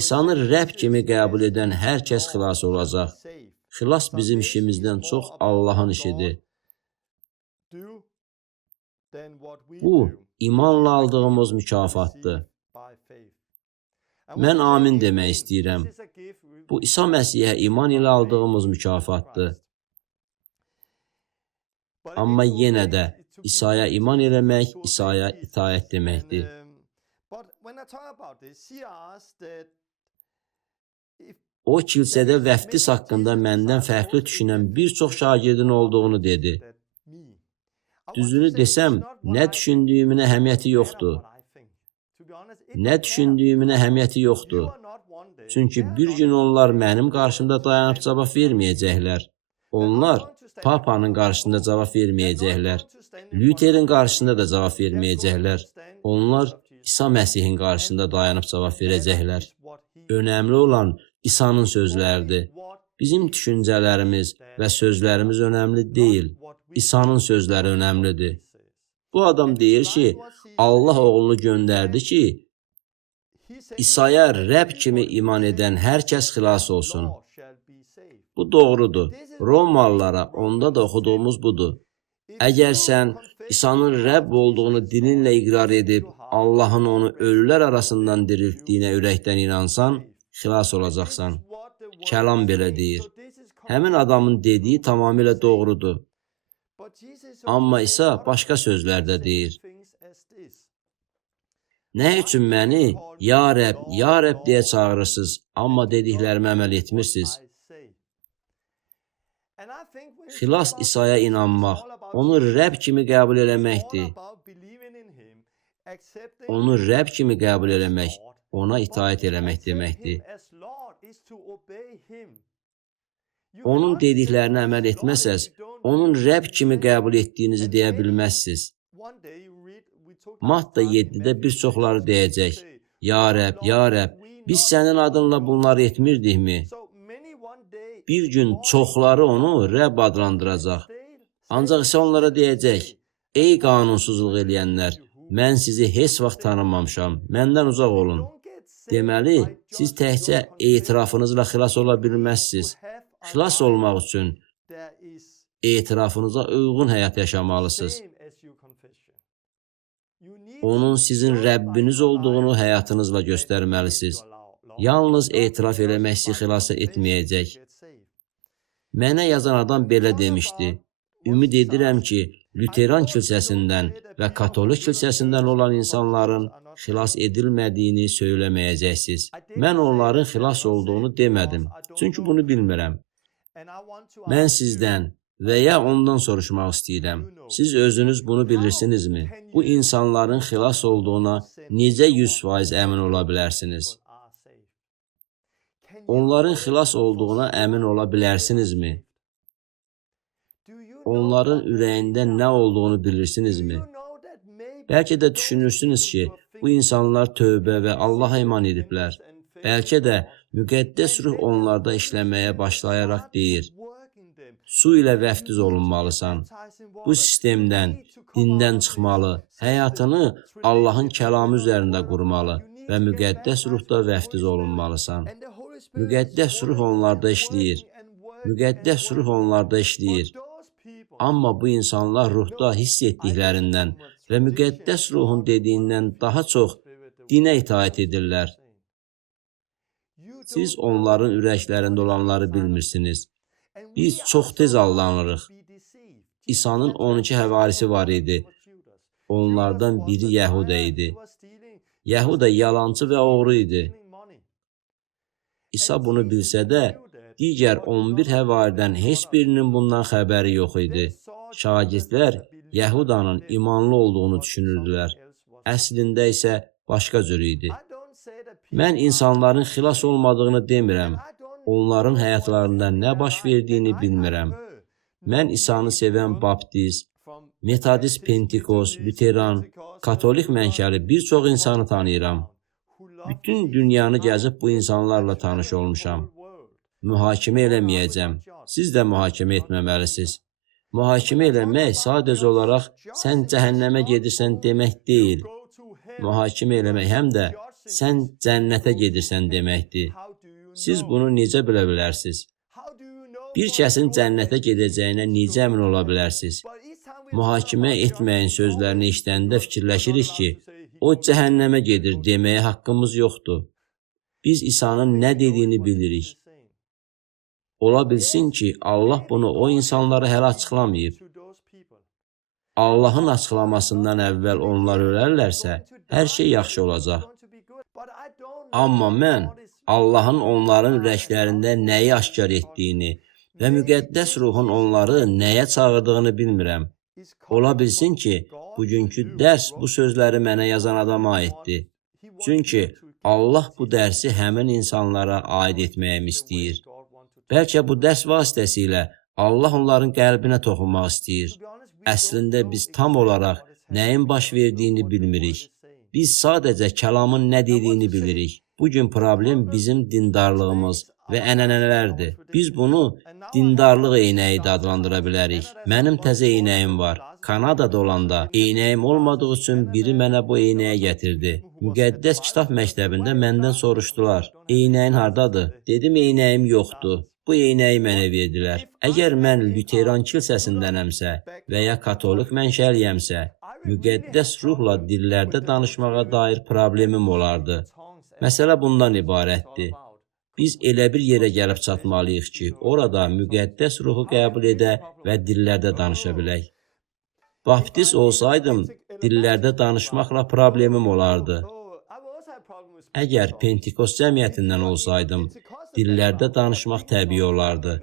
İsa'nı Rəbb kimi qəbul edən hər kəs xilas olacaq. Xilas bizim işimizdən çox Allahın işidir. Bu, imanla aldığımız mükafatdır. Mən amin demək istəyirəm. Bu, İsa Məsihə iman ilə aldığımız mükafatdır. Amma yenə də İsa'ya iman eləmək, İsa'ya itaət deməkdir. O, kilsədə vəftiz haqqında məndən fərqli düşünən bir çox şagirdin olduğunu dedi. Düzünü desəm, nə düşündüyümün əhəmiyyəti yoxdur. Nə düşündüyümün əhəmiyyəti yoxdur. Çünki bir gün onlar mənim qarşımda dayanıb cavab verməyəcəklər. Onlar Papanın qarşısında cavab verməyəcəklər. Lüterin qarşısında da cavab verməyəcəklər. Onlar İsa Məsihin qarşısında dayanıb cavab verəcəklər. Önəmli olan İsa'nın sözləridir. Bizim düşüncələrimiz və sözlərimiz önəmli deyil. İsa'nın sözləri önəmlidir. Bu adam deyir ki, Allah oğlunu göndərdi ki, İsa'ya Rəbb kimi iman edən hər kəs xilas olsun. Bu doğrudur. Romalılara onda da oxuduğumuz budur. Əgər sən İsa'nın Rəbb olduğunu dilinlə iqrar edib, Allahın onu ölülər arasından diriltdiyinə ürəkdən inansan, xilas olacaqsan. Kəlam belə deyir. Həmin adamın dediyi tamamilə doğrudur. Amma İsa başqa sözlərdə deyir. Nə üçün məni Ya Rəbb, Ya Rəbb deyə çağırırsınız, amma dediklərimə əməl etmirsiniz? Xilas İsa'ya inanmaq, onu Rəbb kimi qəbul eləməkdir. Onu Rəbb kimi qəbul eləmək, ona itaət eləmək deməkdir. Onun dediklərinə əməl etməsəz, onun Rəbb kimi qəbul etdiyinizi deyə bilməzsiniz. Matta 7-də bir çoxları deyəcək, Ya Rəbb, Ya Rəbb, biz sənin adınla bunları etmirdikmi? Bir gün çoxları onu Rəbb adlandıracaq. Ancaq isə onlara deyəcək, ey qanunsuzluq eləyənlər, mən sizi heç vaxt tanımamışam, məndən uzaq olun. Deməli, siz təkcə etirafınızla xilas ola bilməzsiniz. Xilas olmaq üçün etirafınıza uyğun həyat yaşamalısınız. Onun sizin Rəbbiniz olduğunu həyatınızla göstərməlisiniz. Yalnız etiraf eləmək sizi xilas etməyəcək. Mənə yazan adam belə demişdi. Ümid edirəm ki, Lüteran kilsəsindən və Katolik kilsəsindən olan insanların xilas edilmədiyini söyləməyəcəksiniz. Mən onların xilas olduğunu demədim. Çünki bunu bilmirəm. Mən sizdən və ya ondan soruşmaq istəyirəm. Siz özünüz bunu bilirsinizmi? Bu insanların xilas olduğuna necə 100% əmin ola bilərsiniz? Onların xilas olduğuna əmin ola bilərsinizmi? Onların ürəyində nə olduğunu bilirsinizmi? Bəlkə də düşünürsünüz ki, bu insanlar tövbə və Allaha iman ediblər. Bəlkə də müqəddəs ruh onlarda işləməyə başlayaraq deyir, su ilə vəftiz olunmalısan. Bu sistemdən, dindən çıxmalı, həyatını Allahın kəlamı üzərində qurmalı və müqəddəs ruhda vəftiz olunmalısan. Müqəddəs ruh onlarda işləyir. Müqəddəs ruh onlarda işləyir. Amma bu insanlar ruhda hiss etdiklərindən və müqəddəs ruhun dediyindən daha çox dinə itaat edirlər. Siz onların ürəklərində olanları bilmirsiniz. Biz çox tez aldanırıq. İsa'nın 12 həvarisi var idi. Onlardan biri Yəhuda idi. Yəhuda yalancı və oğru idi. İsa bunu bilsə də, digər 11 həvaridən heç birinin bundan xəbəri yox idi. Şagirdlər Yəhudanın imanlı olduğunu düşünürdülər. Əslində isə başqa cür idi. Mən insanların xilas olmadığını demirəm. Onların həyatlarında nə baş verdiyini bilmirəm. Mən İsa'nı sevən baptist, metodist, pentikos, lüteran, katolik mənşəli bir çox insanı tanıyıram. Bütün dünyanı gəzib bu insanlarla tanış olmuşam. Mühakimə eləməyəcəm. Siz də mühakimə etməməlisiniz. Mühakimə eləmək sadəcə olaraq sən cəhənnəmə gedirsən demək deyil. Mühakimə eləmək həm də sən cənnətə gedirsən deməkdir. Siz bunu necə bilə bilərsiniz? Bir kəsin cənnətə gedəcəyinə necə əmin ola bilərsiniz? Mühakimə etməyin sözlərini işləndə fikirləşirik ki, o cəhənnəmə gedir deməyə haqqımız yoxdur. Biz İsa'nın nə dediyini bilirik. Ola bilsin ki, Allah bunu o insanlara hələ açıqlamayıb. Allahın açıqlamasından əvvəl onlar ölərlərsə, hər şey yaxşı olacaq. Amma mən Allahın onların ürəklərində nəyi aşkar etdiyini və müqəddəs ruhun onları nəyə çağırdığını bilmirəm. Ola bilsin ki, bugünkü dərs bu sözləri mənə yazan adama aiddir. Çünki Allah bu dərsi həmin insanlara aid etməyimi istəyir. Bəlkə bu dərs vasitəsilə Allah onların qəlbinə toxunmaq istəyir. Əslində biz tam olaraq nəyin baş verdiyini bilmirik. Biz sadəcə kəlamın nə dediyini bilirik. Bugün problem bizim dindarlığımız və ənənələrdir. Biz bunu dindarlıq eynəyi də adlandıra bilərik. Mənim təzə eynəyim var. Kanadada olanda eynəyim olmadığı üçün biri mənə bu eynəyi gətirdi. Müqəddəs kitab məktəbində məndən soruşdular. Eynəyin hardadır? Dedim, eynəyim yoxdur. Bu eynəyi mənə verdilər. Əgər mən lüteran kilsəsindənəmsə və ya katolik mənşəliyəmsə, müqəddəs ruhla dillərdə danışmağa dair problemim olardı. Məsələ bundan ibarətdir. Biz elə bir yerə gəlib çatmalıyıq ki, orada müqəddəs ruhu qəbul edə və dillərdə danışa bilək. Baptist olsaydım, dillərdə danışmaqla problemim olardı. Əgər Pentikos cəmiyyətindən olsaydım, dillərdə danışmaq təbii olardı.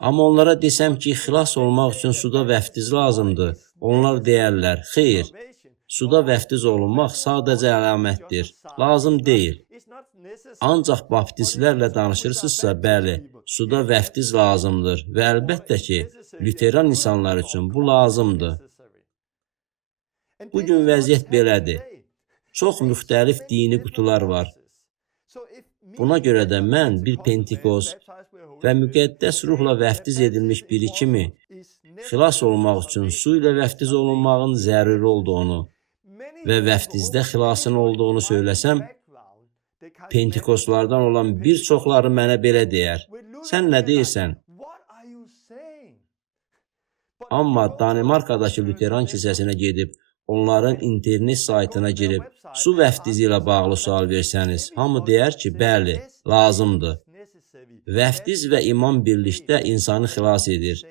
Amma onlara desəm ki, xilas olmaq üçün suda vəftiz lazımdır, onlar deyərlər, xeyr, suda vəftiz olunmaq sadəcə əlamətdir, lazım deyil. Ancaq baptistlərlə danışırsınızsa, bəli, suda vəftiz lazımdır və əlbəttə ki, lüteran insanlar üçün bu lazımdır. Bugün vəziyyət belədir. Çox müxtəlif dini qutular var. Buna görə də mən bir pentikos və müqəddəs ruhla vəftiz edilmiş biri kimi xilas olmaq üçün su ilə vəftiz olunmağın zəruri olduğunu və vəftizdə xilasın olduğunu söyləsəm, pentikoslardan olan bir çoxları mənə belə deyər. Sən nə deyirsən? Amma Danimarkadakı lüteran kilsəsinə gedib, onların internet saytına girib, su vəftizi ilə bağlı sual versəniz, hamı deyər ki, bəli, lazımdır. Vəftiz və iman birlikdə insanı xilas edir.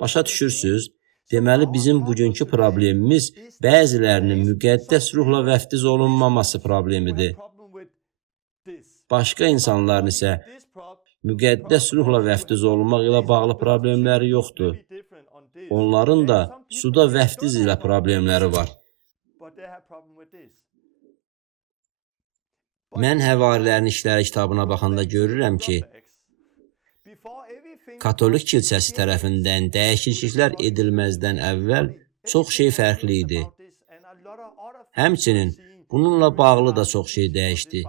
Başa düşürsünüz? Deməli, bizim bugünkü problemimiz bəzilərinin müqəddəs ruhla vəftiz olunmaması problemidir. Başqa insanların isə müqəddəs ruhla vəftiz olunmaq ilə bağlı problemləri yoxdur. Onların da suda vəftiz ilə problemləri var. Mən Həvarilərin İşləri kitabına baxanda görürəm ki, Katolik kilsəsi tərəfindən dəyişikliklər edilməzdən əvvəl çox şey fərqli idi. Həmçinin bununla bağlı da çox şey dəyişdi.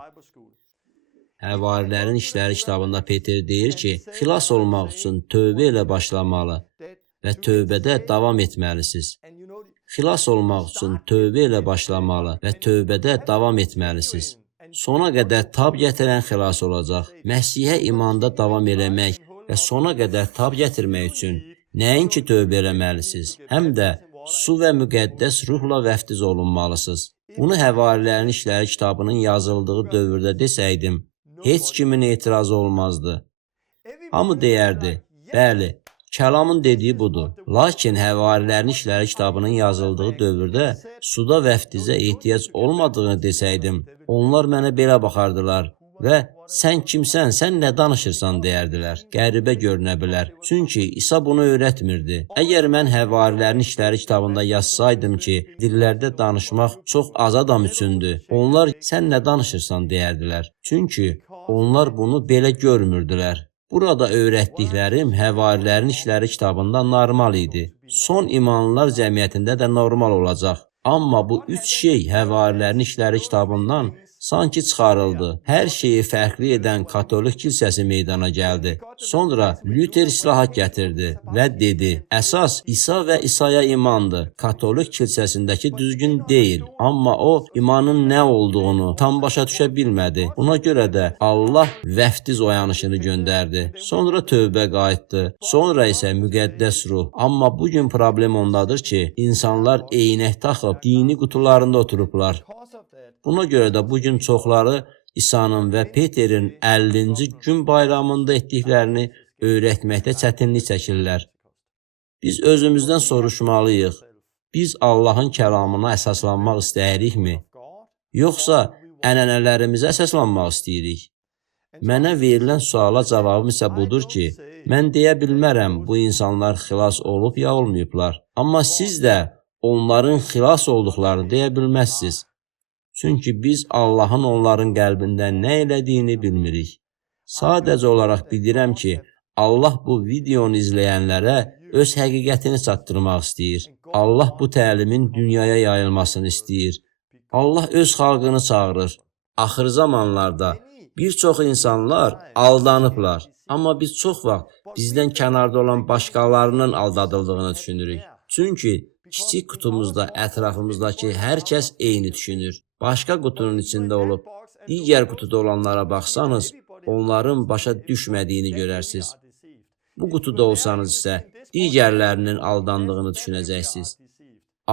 Həvarilərin İşləri kitabında Peter deyir ki, xilas olmaq üçün tövbə ilə başlamalı və tövbədə davam etməlisiniz. Xilas olmaq üçün tövbə ilə başlamalı və tövbədə davam etməlisiniz. Sona qədər tab gətirən xilas olacaq. Məsihə imanda davam eləmək və sona qədər tab gətirmək üçün nəinki tövbə eləməlisiniz, həm də su və müqəddəs ruhla vəftiz olunmalısınız. Bunu Həvarilərin İşləri kitabının yazıldığı dövrdə desəydim, heç kimin etirazı olmazdı. Hamı deyərdi, bəli, kəlamın dediyi budur. Lakin Həvarilərin İşləri kitabının yazıldığı dövrdə suda vəftizə ehtiyac olmadığını desəydim, onlar mənə belə baxardılar və sən kimsən, sən nə danışırsan deyərdilər. Qəribə görünə bilər. Çünki İsa bunu öyrətmirdi. Əgər mən Həvarilərin İşləri kitabında yazsaydım ki, dillərdə danışmaq çox az adam üçündür, onlar sən nə danışırsan deyərdilər. Çünki onlar bunu belə görmürdülər. Burada öyrətdiklərim Həvarilərin İşləri kitabında normal idi. Son imanlılar cəmiyyətində də normal olacaq. Amma bu üç şey Həvarilərin İşləri kitabından sanki çıxarıldı. Hər şeyi fərqli edən Katolik kilsəsi meydana gəldi. Sonra Luther islahat gətirdi və dedi, əsas İsa və İsa'ya imandır. Katolik kilsəsindəki düzgün deyil. Amma o imanın nə olduğunu tam başa düşə bilmədi. Buna görə də Allah vəftiz oyanışını göndərdi. Sonra tövbə qayıtdı. Sonra isə müqəddəs ruh. Amma bugün problem ondadır ki, insanlar eynək taxıb dini qutularında oturublar. Buna görə də bugün çoxları İsa'nın və Peterin 50-ci gün bayramında etdiklərini öyrətməkdə çətinlik çəkirlər. Biz özümüzdən soruşmalıyıq. Biz Allahın kəlamına əsaslanmaq istəyirikmi? Yoxsa ənənələrimizə əsaslanmaq istəyirik? Mənə verilən suala cavabım isə budur ki, mən deyə bilmərəm bu insanlar xilas olub ya olmayıblar. Amma siz də onların xilas olduqlarını deyə bilməzsiniz. Çünki biz Allahın onların qəlbində nə elədiyini bilmirik. Sadəcə olaraq bilirəm ki, Allah bu videonu izləyənlərə öz həqiqətini çatdırmaq istəyir. Allah bu təlimin dünyaya yayılmasını istəyir. Allah öz xalqını çağırır. Axır zamanlarda bir çox insanlar aldanıblar. Amma biz çox vaxt bizdən kənarda olan başqalarının aldadıldığını düşünürük. Çünki kiçik qutumuzda ətrafımızdakı hər kəs eyni düşünür. Başqa qutunun içində olub, digər qutuda olanlara baxsanız, onların başa düşmədiyini görərsiniz. Bu qutuda olsanız isə, digərlərinin aldandığını düşünəcəksiniz.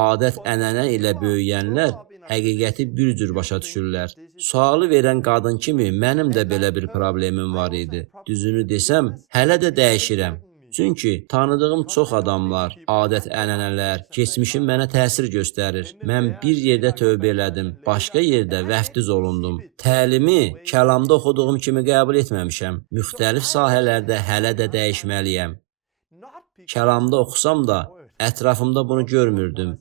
Adət-ənənə ilə böyüyənlər həqiqəti bir cür başa düşürlər. Sualı verən qadın kimi mənim də belə bir problemim var idi. Düzünü desəm, hələ də dəyişirəm. Çünki tanıdığım çox adamlar, adət-ənənələr, keçmişim mənə təsir göstərir. Mən bir yerdə tövbə elədim, başqa yerdə vəftiz olundum. Təlimi kəlamda oxuduğum kimi qəbul etməmişəm. Müxtəlif sahələrdə hələ də dəyişməliyəm. Kəlamda oxusam da ətrafımda bunu görmürdüm.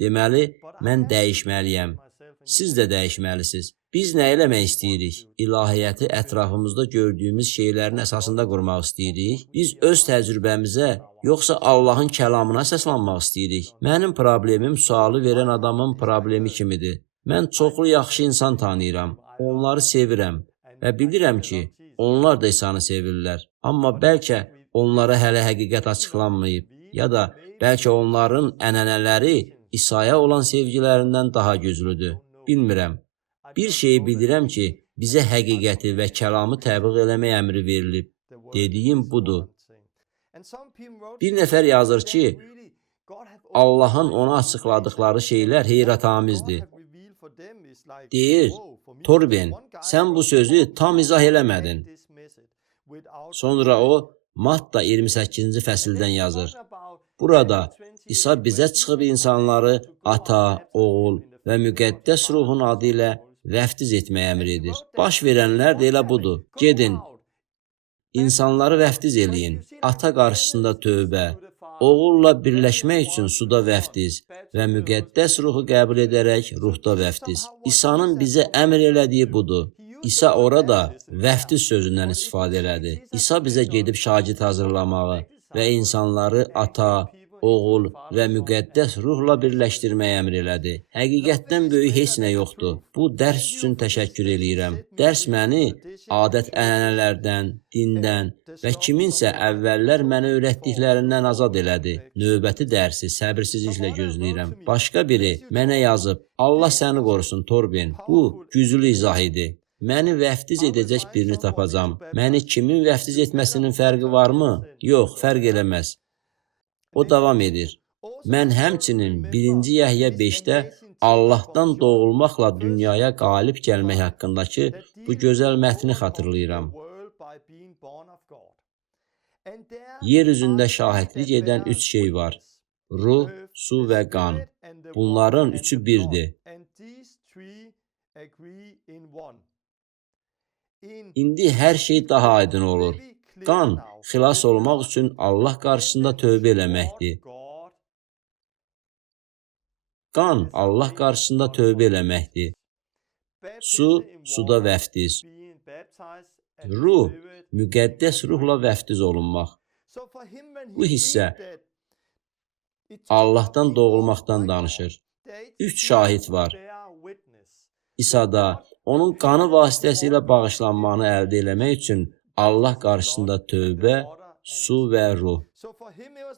Deməli, mən dəyişməliyəm. Siz də dəyişməlisiniz. Biz nə eləmək istəyirik? İlahiyyəti ətrafımızda gördüyümüz şeylərin əsasında qurmaq istəyirik. Biz öz təcrübəmizə, yoxsa Allahın kəlamına əsaslanmaq istəyirik. Mənim problemim sualı verən adamın problemi kimidir. Mən çoxlu yaxşı insan tanıyıram. Onları sevirəm və bilirəm ki, onlar da İsa'nı sevirlər. Amma bəlkə onlara hələ həqiqət açıqlanmayıb, ya da bəlkə onların ənənələri İsa'ya olan sevgilərindən daha güclüdür. Bilmirəm. Bir şeyi bilirəm ki, bizə həqiqəti və kəlamı təbliğ eləmək əmri verilib. Dediyim budur. Bir nəfər yazır ki, Allahın ona açıqladıqları şeylər heyrətamizdir. Deyir, Torben, sən bu sözü tam izah eləmədin. Sonra o, Matta 28-ci fəsildən yazır. Burada İsa bizə çıxıb insanları ata, oğul və müqəddəs ruhun adı ilə vəftiz etməyə əmr edir. Baş verənlər də elə budur. Gedin, insanları vəftiz eləyin. Ata qarşısında tövbə, oğulla birləşmək üçün suda vəftiz və müqəddəs ruhu qəbul edərək ruhda vəftiz. İsa'nın bizə əmr elədiyi budur. İsa orada vəftiz sözündən istifadə elədi. İsa bizə gedib şagird hazırlamağı və insanları ata, oğul və müqəddəs ruhla birləşdirməyə əmr elədi. Həqiqətdən böyük heç nə yoxdur. Bu dərs üçün təşəkkür eləyirəm. Dərs məni adət-ənənələrdən, dindən və kiminsə əvvəllər mənə öyrətdiklərindən azad elədi. Növbəti dərsi səbirsizliklə gözləyirəm. Başqa biri mənə yazıb, Allah səni qorusun Torben. Bu güclü izah idi. Məni vəftiz edəcək birini tapacam. Məni kimin vəftiz etməsinin fərqi varmı? Yox, fərq eləməz. O davam edir. Mən həmçinin 1-ci Yəhyə 5-də Allahdan doğulmaqla dünyaya qalib gəlmək haqqındakı bu gözəl mətni xatırlayıram. Yer üzündə şahidlik edən 3 şey var. Ruh, su və qan. Bunların üçü birdir. İndi hər şey daha aydın olur. Qan, xilas olmaq üçün Allah qarşısında tövbə eləməkdir. Qan, Allah qarşısında tövbə eləməkdir. Su, suda vəftiz. Ruh, müqəddəs ruhla vəftiz olunmaq. Bu hissə Allahdan doğulmaqdan danışır. 3 şahid var. İsa'da onun qanı vasitəsilə bağışlanmanı əldə eləmək üçün Allah qarşısında tövbə, su və ruh.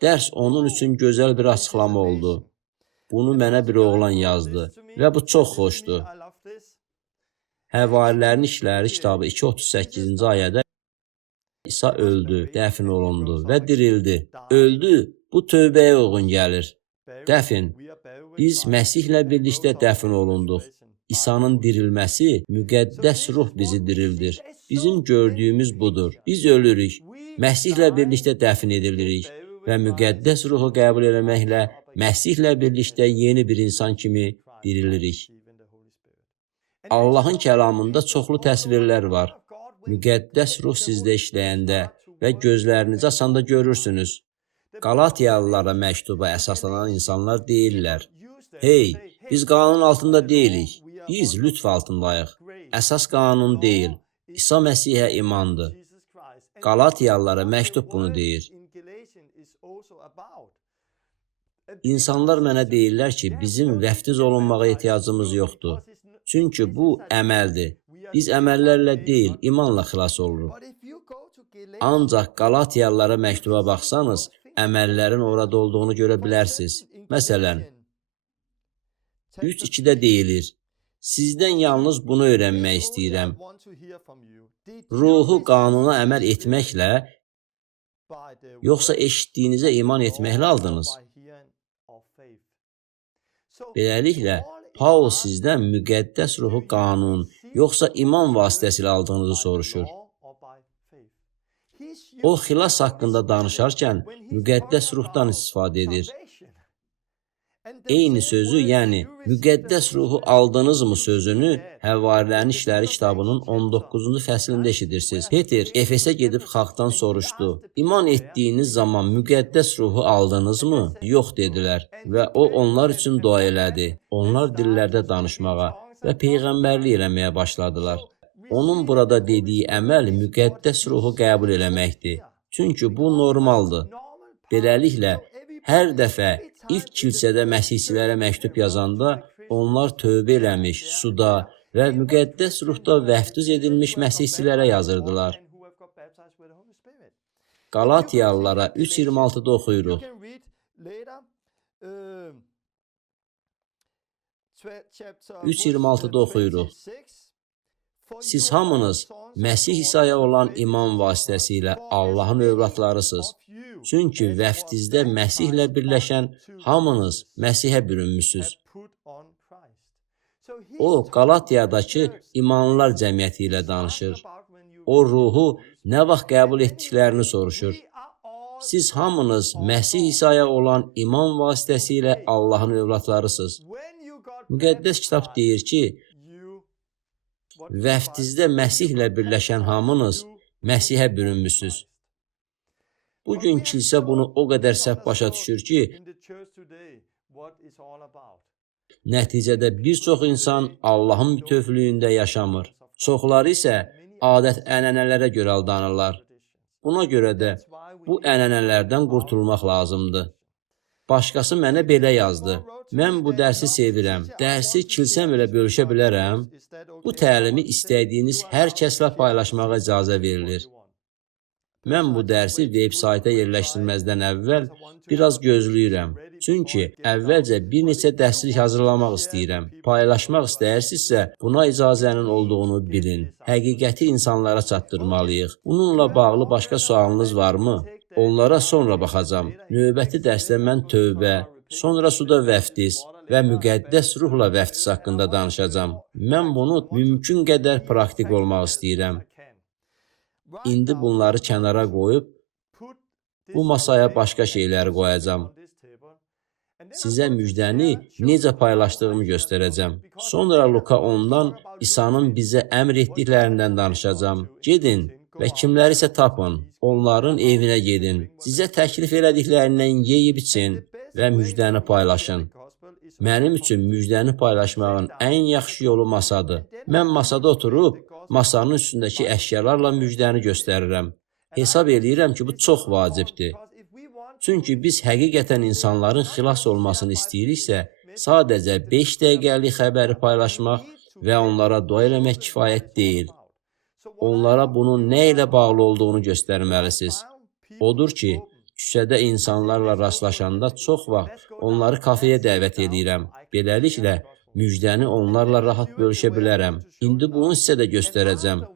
Dərs onun üçün gözəl bir açıqlama oldu. Bunu mənə bir oğlan yazdı və bu çox xoşdur. Həvarilərin İşləri kitabı 2:38-ci ayədə İsa öldü, dəfn olundu və dirildi. Öldü, bu tövbəyə uyğun gəlir. Dəfn, biz Məsihlə birlikdə dəfn olunduq. İsa'nın dirilməsi, müqəddəs ruh bizi dirildir. Bizim gördüyümüz budur. Biz ölürük, Məsihlə birlikdə dəfn edilirik və müqəddəs ruhu qəbul eləməklə Məsihlə birlikdə yeni bir insan kimi dirilirik. Allahın kəlamında çoxlu təsvirlər var. Müqəddəs ruh sizdə işləyəndə və gözlərinizi açanda görürsünüz. Qalatiyalılara məktuba əsaslanan insanlar deyirlər: Hey, biz qanunun altında deyilik, biz lütf altındayıq. Əsas qanun deyil, İsa Məsihə imandır. Qalatiyalılara məktub bunu deyir. İnsanlar mənə deyirlər ki, bizim vəftiz olunmağa ehtiyacımız yoxdur. Çünki bu əməldir. Biz əməllərlə deyil, imanla xilas oluruq. Ancaq Qalatiyalılara məktuba baxsanız, əməllərin orada olduğunu görə bilərsiniz. Məsələn, 3:2-də deyilir: Sizdən yalnız bunu öyrənmək istəyirəm. Ruhu qanuna əməl etməklə, yoxsa eşitdiyinizə iman etməklə aldınız? Beləliklə, Paul sizdən müqəddəs ruhu qanun, yoxsa iman vasitəsilə aldığınızı soruşur. O, xilas haqqında danışarkən müqəddəs ruhdan istifadə edir. Eyni sözü, yəni müqəddəs ruhu aldınızmı sözünü Həvarilərin İşləri kitabının 19-cu fəslində eşidirsiniz. Peter Efesə gedib xalqdan soruşdu: İman etdiyiniz zaman müqəddəs ruhu aldınızmı? Yox dedilər və o onlar üçün dua elədi. Onlar dillərdə danışmağa və peyğəmbərlik eləməyə başladılar. Onun burada dediyi əməl müqəddəs ruhu qəbul eləməkdir. Çünki bu normaldır. Beləliklə, hər dəfə İlk kilsədə məsihçilərə məktub yazanda onlar tövbə eləmiş, suda və müqəddəs ruhda vəftiz edilmiş məsihçilərə yazırdılar. Qalatiyalılara 3:26-da oxuyuruq. 3:26-da oxuyuruq. Siz hamınız Məsih İsa'ya olan iman vasitəsilə Allahın övladlarısınız. Çünki vəftizdə Məsihlə birləşən hamınız Məsihə bürünmüsünüz. O, Qalatiyadakı imanlılar cəmiyyəti ilə danışır. O, ruhu nə vaxt qəbul etdiklərini soruşur. Siz hamınız Məsih İsa'ya olan iman vasitəsilə Allahın övladlarısınız. Müqəddəs kitab deyir ki, vəftizdə Məsihlə birləşən hamınız Məsihə bürünmüsünüz. Bugün kilsə bunu o qədər səhv başa düşür ki, nəticədə bir çox insan Allahın bütövlüyündə yaşamır. Çoxları isə adət-ənənələrə görə aldanırlar. Buna görə də bu ənənələrdən qurtulmaq lazımdır. Başqası mənə belə yazdı. Mən bu dərsi sevirəm. Dərsi kilsəm ilə bölüşə bilərəm. Bu təlimi istədiyiniz hər kəslə paylaşmağa icazə verilir. Mən bu dərsi veb-sayta yerləşdirməzdən əvvəl biraz gözləyirəm. Çünki əvvəlcə bir neçə dərslik hazırlamaq istəyirəm. Paylaşmaq istəyirsinizsə, buna icazənin olduğunu bilin. Həqiqəti insanlara çatdırmalıyıq. Bununla bağlı başqa sualınız varmı? Onlara sonra baxacağam. Növbəti dərsdə mən tövbə, sonra suda vəftiz və müqəddəs ruhla vəftiz haqqında danışacağam. Mən bunu mümkün qədər praktik olmaq istəyirəm. İndi bunları kənara qoyub, bu masaya başqa şeyləri qoyacağam. Sizə müjdəni necə paylaşdığımı göstərəcəm. Sonra Luka 10-dan İsa'nın bizə əmr etdiklərindən danışacağam. Gedin və kimlərisə tapın, onların evinə gedin. Sizə təklif elədiklərindən yeyib için və müjdəni paylaşın. Mənim üçün müjdəni paylaşmağın ən yaxşı yolu masadır. Mən masada oturub, masanın üstündəki əşyalarla müjdəni göstərirəm. Hesab eləyirəm ki, bu çox vacibdir. Çünki biz həqiqətən insanların xilas olmasını istəyiriksə, sadəcə 5 dəqiqəlik xəbəri paylaşmaq və onlara dua eləmək kifayət deyil. Onlara bunun nə ilə bağlı olduğunu göstərməlisiniz. Odur ki, küçədə insanlarla rastlaşanda çox vaxt onları kafeyə dəvət edirəm. Beləliklə, müjdəni onlarla rahat bölüşə bilərəm. İndi bunu sizə də göstərəcəm.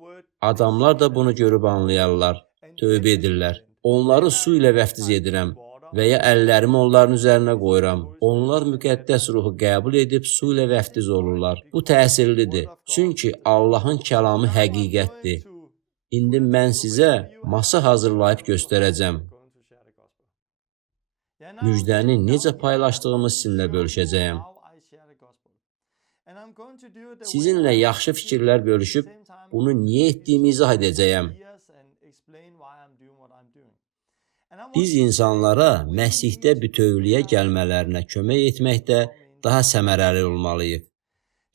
Adamlar da bunu görüb anlayarlar, tövbə edirlər. Onları su ilə vəftiz edirəm və ya əllərimi onların üzərinə qoyuram. Onlar müqəddəs ruhu qəbul edib su ilə vəftiz olurlar. Bu təsirlidir, çünki Allahın kəlamı həqiqətdir. İndi mən sizə masa hazırlayıb göstərəcəm. Müjdəni necə paylaşdığımı sizinlə bölüşəcəyəm. Sizinlə yaxşı fikirlər bölüşüb, bunu niyə etdiyimi izah edəcəyəm. Biz insanlara Məsihdə bütövlüyə gəlmələrinə kömək etməkdə daha səmərəli olmalıyıq.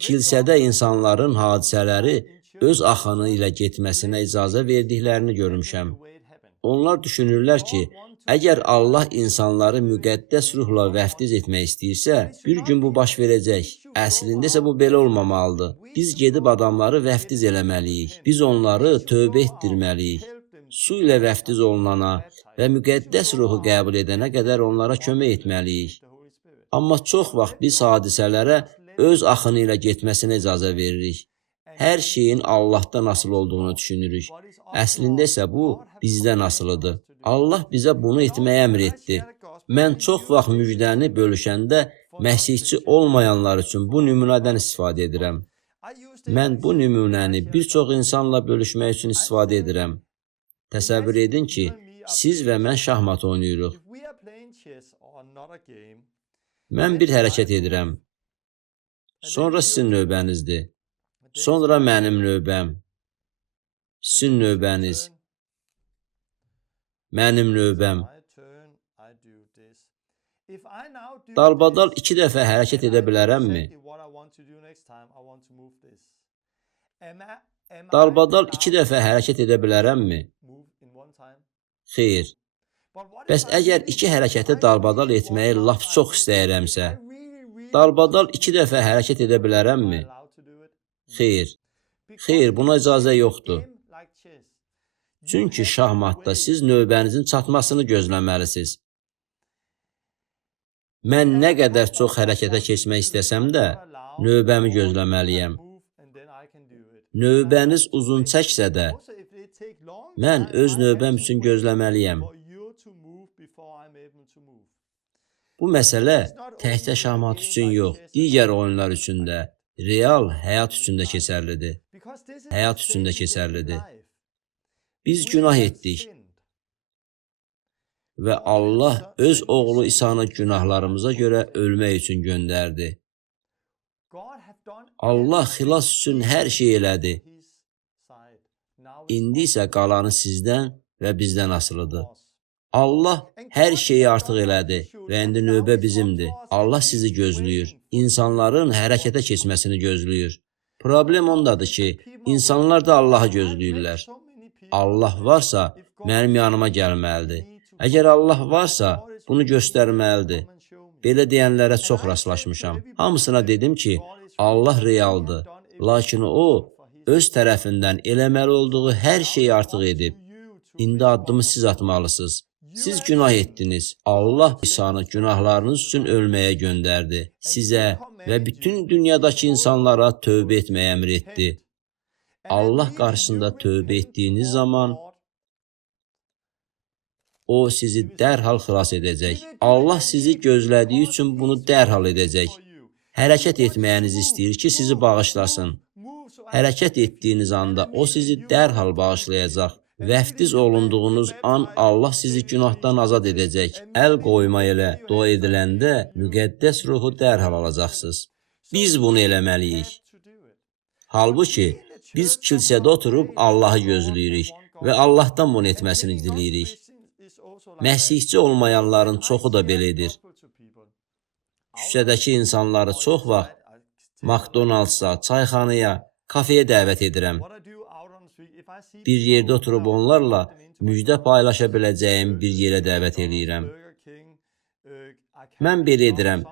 Kilsədə insanların hadisələri öz axını ilə getməsinə icazə verdiklərini görmüşəm. Onlar düşünürlər ki, əgər Allah insanları müqəddəs ruhla vəftiz etmək istəyirsə, bir gün bu baş verəcək. Əslində isə bu belə olmamalıdır. Biz gedib adamları vəftiz eləməliyik. Biz onları tövbə etdirməliyik. Su ilə vəftiz olunana və müqəddəs ruhu qəbul edənə qədər onlara kömək etməliyik. Amma çox vaxt biz hadisələrə öz axını ilə getməsinə icazə veririk. Hər şeyin Allahdan asılı olduğunu düşünürük. Əslində isə bu bizdən asılıdır. Allah bizə bunu etməyə əmr etdi. Mən çox vaxt müjdəni bölüşəndə məsihçi olmayanlar üçün bu nümunədən istifadə edirəm. Mən bu nümunəni bir çox insanla bölüşmək üçün istifadə edirəm. Təsəvvür edin ki, siz və mən şahmat oynayırıq. Mən bir hərəkət edirəm. Sonra sizin növbənizdir. Sonra mənim növbəm. Sizin növbəniz. Mənim növbəm. Dalbadal 2 dəfə hərəkət edə bilərəmmi? Dalbadal 2 dəfə hərəkət edə bilərəmmi? Xeyr. Bəs əgər 2 hərəkəti dalbadal etməyi lap çox istəyirəmsə, dalbadal 2 dəfə hərəkət edə bilərəmmi? Xeyr. Xeyr, buna icazə yoxdur. Çünki şahmatda siz növbənizin çatmasını gözləməlisiniz. Mən nə qədər çox hərəkətə keçmək istəsəm də, növbəmi gözləməliyəm. Növbəniz uzun çəksə də, mən öz növbəm üçün gözləməliyəm. Bu məsələ təkcə şahmat üçün yox, digər oyunlar üçün də, real həyat üçün də keçərlidir. Həyat üçün də keçərlidir. Biz günah etdik və Allah öz oğlu İsa'nı günahlarımıza görə ölmək üçün göndərdi. Allah xilas üçün hər şey elədi. İndi isə qalanı sizdən və bizdən asılıdır. Allah hər şeyi artıq elədi və indi növbə bizimdir. Allah sizi gözləyir. İnsanların hərəkətə keçməsini gözləyir. Problem ondadır ki, insanlar da Allahı gözləyirlər. Allah varsa, mənim yanıma gəlməlidir. Əgər Allah varsa, bunu göstərməlidir. Belə deyənlərə çox rastlaşmışam. Hamısına dedim ki, Allah realdır, lakin o, öz tərəfindən eləməli olduğu hər şeyi artıq edib. İndi addımı siz atmalısınız. Siz günah etdiniz. Allah İsa'nı günahlarınız üçün ölməyə göndərdi. Sizə və bütün dünyadakı insanlara tövbə etməyə əmr etdi. Allah qarşısında tövbə etdiyiniz zaman o sizi dərhal xilas edəcək. Allah sizi gözlədiyi üçün bunu dərhal edəcək. Hərəkət etməyinizi istəyir ki, sizi bağışlasın. Hərəkət etdiyiniz anda o sizi dərhal bağışlayacaq. Vəftiz olunduğunuz an Allah sizi günahdan azad edəcək. Əl qoyma ilə dua ediləndə müqəddəs ruhu dərhal alacaqsınız. Biz bunu eləməliyik. Halbuki biz kilsədə oturub Allahı gözləyirik və Allahdan bunu etməsini diləyirik. Məsihçi olmayanların çoxu da belədir. Küçədəki insanları çox vaxt McDonald's-a, çayxanaya, kafeyə dəvət edirəm. Bir yerdə oturub onlarla müjdə paylaşa biləcəyim bir yerə dəvət edirəm. Mən belə edirəm.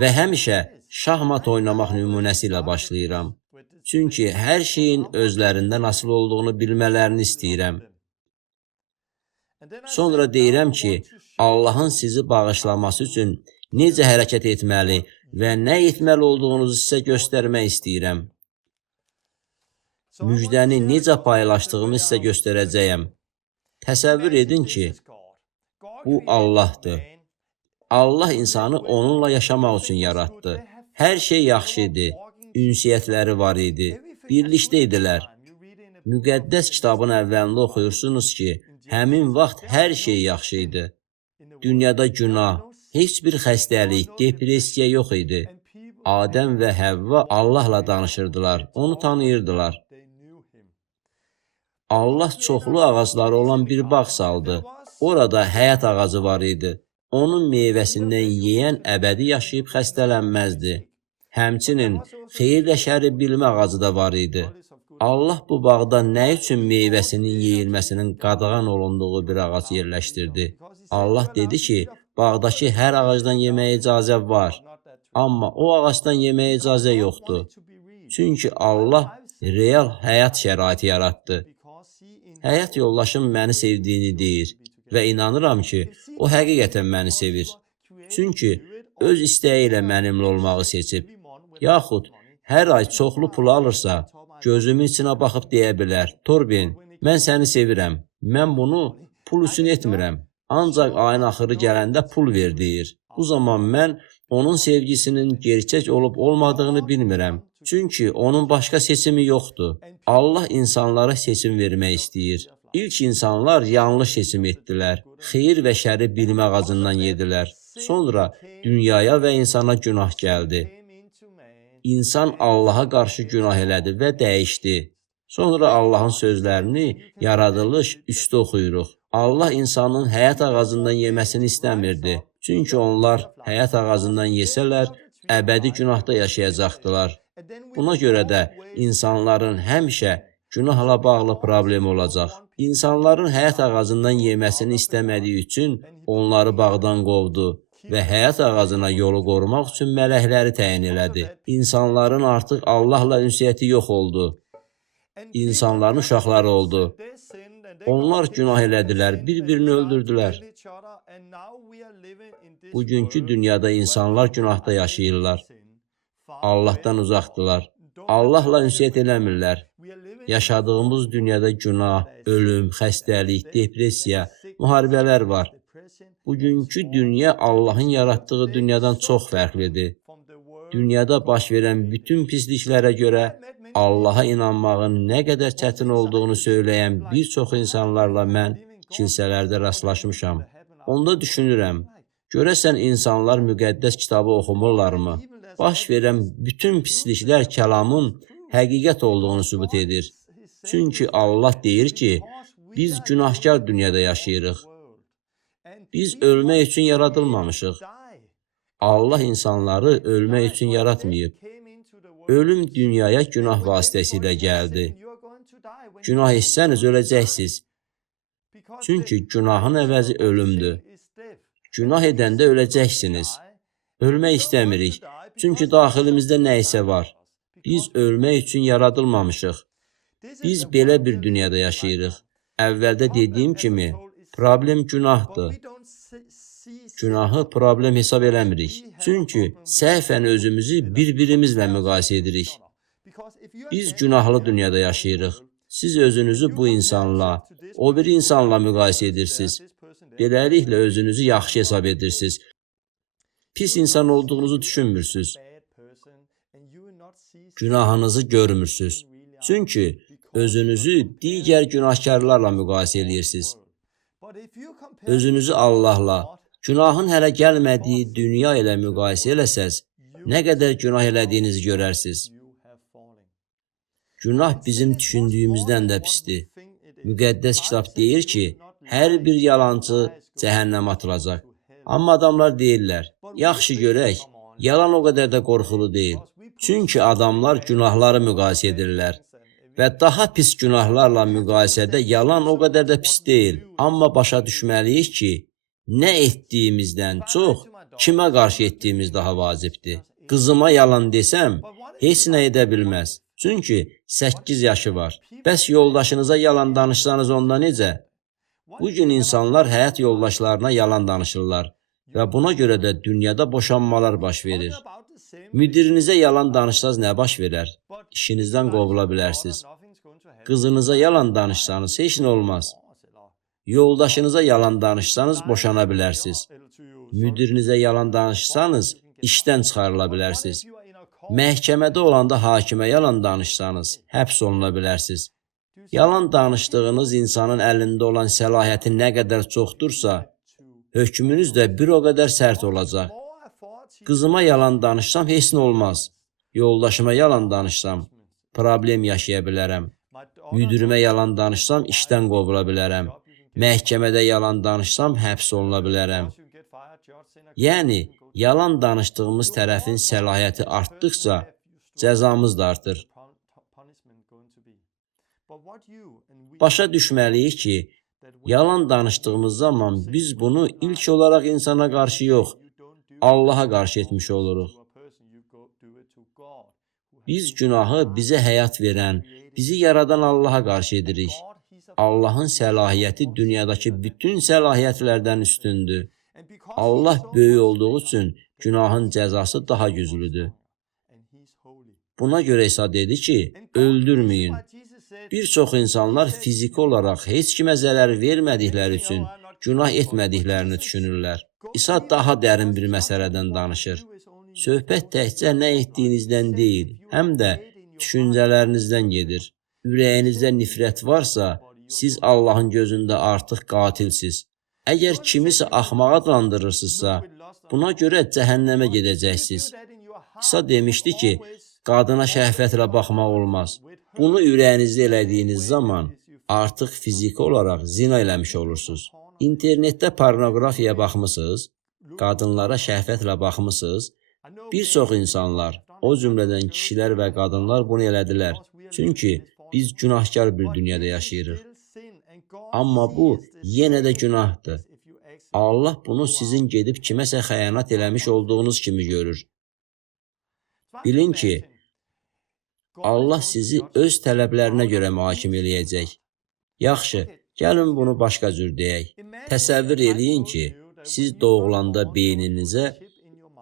Və həmişə şahmat oynamaq nümunəsi ilə başlayıram. Çünki hər şeyin özlərindən asılı olduğunu bilmələrini istəyirəm. Sonra deyirəm ki, Allahın sizi bağışlaması üçün necə hərəkət etməli və nə etməli olduğunuzu sizə göstərmək istəyirəm. Müjdəni necə paylaşdığımı sizə göstərəcəyəm. Təsəvvür edin ki, bu Allahdır. Allah insanı onunla yaşamaq üçün yaratdı. Hər şey yaxşı idi. Ünsiyyətləri var idi. Birlikdə idilər. Müqəddəs kitabın əvvəlində oxuyursunuz ki, həmin vaxt hər şey yaxşı idi. Dünyada günah, heç bir xəstəlik, depressiya yox idi. Adəm və Həvva Allahla danışırdılar, onu tanıyırdılar. Allah çoxlu ağacları olan bir bağ saldı. Orada həyat ağacı var idi. Onun meyvəsindən yeyən əbədi yaşayıb xəstələnməzdi. Həmçinin xeyirlə şəri bilmə ağacı da var idi. Allah bu bağda nə üçün meyvəsinin yeyilməsinin qadağan olunduğu bir ağac yerləşdirdi? Allah dedi ki, bağdakı hər ağacdan yeməyə icazə var. Amma o ağacdan yeməyə icazə yoxdur. Çünki Allah real həyat şəraiti yaratdı. Həyat yoldaşım məni sevdiyini deyir və inanıram ki, o həqiqətən məni sevir. Çünki öz istəyi ilə mənimlə olmağı seçib. Yaxud hər ay çoxlu pul alırsa, gözümün içinə baxıb deyə bilər, Torben, mən səni sevirəm, mən bunu pul üçün etmirəm. Ancaq ayın axırı gələndə pul ver deyir. Bu zaman mən onun sevgisinin gerçək olub olmadığını bilmirəm. Çünki onun başqa seçimi yoxdur. Allah insanlara seçim vermək istəyir. İlk insanlar yanlış seçim etdilər. Xeyir və şəri bilmə ağacından yedilər. Sonra dünyaya və insana günah gəldi. İnsan Allaha qarşı günah elədi və dəyişdi. Sonra Allahın sözlərini yaradılış 3-də oxuyuruq. Allah insanın həyat ağacından yeməsini istəmirdi. Çünki onlar həyat ağacından yesələr, əbədi günahda yaşayacaqdılar. Buna görə də insanların həmişə günahla bağlı problem olacaq. İnsanların həyat ağacından yeməsini istəmədiyi üçün onları bağdan qovdu və həyat ağacına yolu qorumaq üçün mələkləri təyin elədi. İnsanların artıq Allahla ünsiyyəti yox oldu. İnsanların uşaqları oldu. Onlar günah elədilər, bir-birini öldürdülər. Bugünkü dünyada insanlar günahda yaşayırlar. Allahdan uzaqdılar. Allahla ünsiyyət eləmirlər. Yaşadığımız dünyada günah, ölüm, xəstəlik, depressiya, müharibələr var. Bugünkü dünya Allahın yaratdığı dünyadan çox fərqlidir. Dünyada baş verən bütün pisliklərə görə Allaha inanmağın nə qədər çətin olduğunu söyləyən bir çox insanlarla mən kilsələrdə rastlaşmışam. Onda düşünürəm, görəsən insanlar müqəddəs kitabı oxumurlarmı? Baş verən bütün pisliklər kəlamın həqiqət olduğunu sübut edir. Çünki Allah deyir ki, biz günahkar dünyada yaşayırıq. Biz ölmək üçün yaradılmamışıq. Allah insanları ölmək üçün yaratmayıb. Ölüm dünyaya günah vasitəsilə gəldi. Günah etsəniz öləcəksiniz. Çünki günahın əvəzi ölümdür. Günah edəndə öləcəksiniz. Ölmək istəmirik. Çünki daxilimizdə nə isə var. Biz ölmək üçün yaradılmamışıq. Biz belə bir dünyada yaşayırıq. Əvvəldə dediyim kimi, problem günahdır. Günahı problem hesab eləmirik. Çünki səhvən özümüzü bir-birimizlə müqayisə edirik. Biz günahlı dünyada yaşayırıq. Siz özünüzü bu insanla, o bir insanla müqayisə edirsiniz. Beləliklə özünüzü yaxşı hesab edirsiniz. Pis insan olduğunuzu düşünmürsünüz. Günahınızı görmürsünüz. Çünki özünüzü digər günahkarlarla müqayisə edirsiniz. Özünüzü Allahla, günahın hələ gəlmədiyi dünya ilə müqayisə eləsəz, nə qədər günah elədiyinizi görərsiniz. Günah bizim düşündüyümüzdən də pisdir. Müqəddəs kitab deyir ki, hər bir yalancı cəhənnəmə atılacaq. Amma adamlar deyirlər, yaxşı görək, yalan o qədər də qorxulu deyil. Çünki adamlar günahları müqayisə edirlər. Və daha pis günahlarla müqayisədə yalan o qədər də pis deyil. Amma başa düşməliyik ki, nə etdiyimizdən çox, kimə qarşı etdiyimiz daha vacibdir. Qızıma yalan desəm, heç nə edə bilməz. Çünki 8 yaşı var. Bəs yoldaşınıza yalan danışsanız onda necə? Bugün insanlar həyat yoldaşlarına yalan danışırlar və buna görə də dünyada boşanmalar baş verir. Müdirinizə yalan danışsanız nə baş verər? İşinizdən qovula bilərsiniz. Qızınıza yalan danışsanız heç nə olmaz. Yoldaşınıza yalan danışsanız boşana bilərsiniz. Müdirinizə yalan danışsanız işdən çıxarıla bilərsiniz. Məhkəmədə olanda hakimə yalan danışsanız həbs oluna bilərsiniz. Yalan danışdığınız insanın əlində olan səlahiyyəti nə qədər çoxdursa, hökmünüz də bir o qədər sərt olacaq. Qızıma yalan danışsam heç nə olmaz. Yoldaşıma yalan danışsam problem yaşaya bilərəm. Müdirimə yalan danışsam işdən qovula bilərəm. Məhkəmədə yalan danışsam həbs oluna bilərəm. Yəni, yalan danışdığımız tərəfin səlahiyyəti artdıqca cəzamız da artır. Başa düşməliyik ki, yalan danışdığımız zaman biz bunu ilk olaraq insana qarşı yox, Allaha qarşı etmiş oluruq. Biz günahı bizə həyat verən, bizi yaradan Allaha qarşı edirik. Allahın səlahiyyəti dünyadakı bütün səlahiyyətlərdən üstündür. Allah böyük olduğu üçün günahın cəzası daha güclüdür. Buna görə İsa dedi ki, öldürməyin. Bir çox insanlar fiziki olaraq heç kimə zərər vermədikləri üçün günah etmədiklərini düşünürlər. İsa daha dərin bir məsələdən danışır. Söhbət təkcə nə etdiyinizdən deyil, həm də düşüncələrinizdən gedir. Ürəyinizdə nifrət varsa, siz Allahın gözündə artıq qatilsiz. Əgər kimisə axmaq adlandırırsınızsa, buna görə cəhənnəmə gedəcəksiniz. İsa demişdi ki, qadına şəhvətlə baxmaq olmaz. Bunu ürəyinizdə elədiyiniz zaman artıq fiziki olaraq zina eləmiş olursunuz. İnternetdə pornoqrafiyaya baxmısınız, qadınlara şəhvətlə baxmısınız. Bir çox insanlar, o cümlədən kişilər və qadınlar bunu elədilər. Çünki biz günahkar bir dünyada yaşayırıq. Amma bu yenə də günahdır. Allah bunu sizin gedib kiməsə xəyanət eləmiş olduğunuz kimi görür. Bilin ki, Allah sizi öz tələblərinə görə mühakimə eləyəcək. Yaxşı, gəlin bunu başqa cür deyək. Təsəvvür eləyin ki, siz doğulanda beyninizə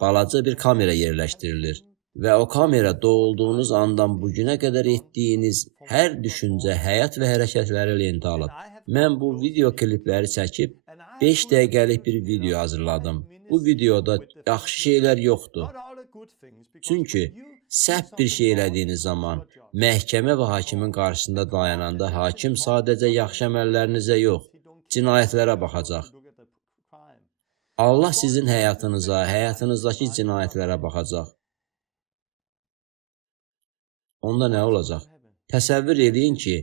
balaca bir kamera yerləşdirilir və o kamera doğulduğunuz andan bugünə qədər etdiyiniz hər düşüncə, həyat və hərəkətləri lentə alıb. Mən bu video klipləri çəkib 5 dəqiqəlik bir video hazırladım. Bu videoda yaxşı şeylər yoxdur. Çünki səhv bir şey elədiyiniz zaman məhkəmə və hakimin qarşısında dayananda hakim sadəcə yaxşı əməllərinizə yox, cinayətlərə baxacaq. Allah sizin həyatınıza, həyatınızdakı cinayətlərə baxacaq. Onda nə olacaq? Təsəvvür edin ki,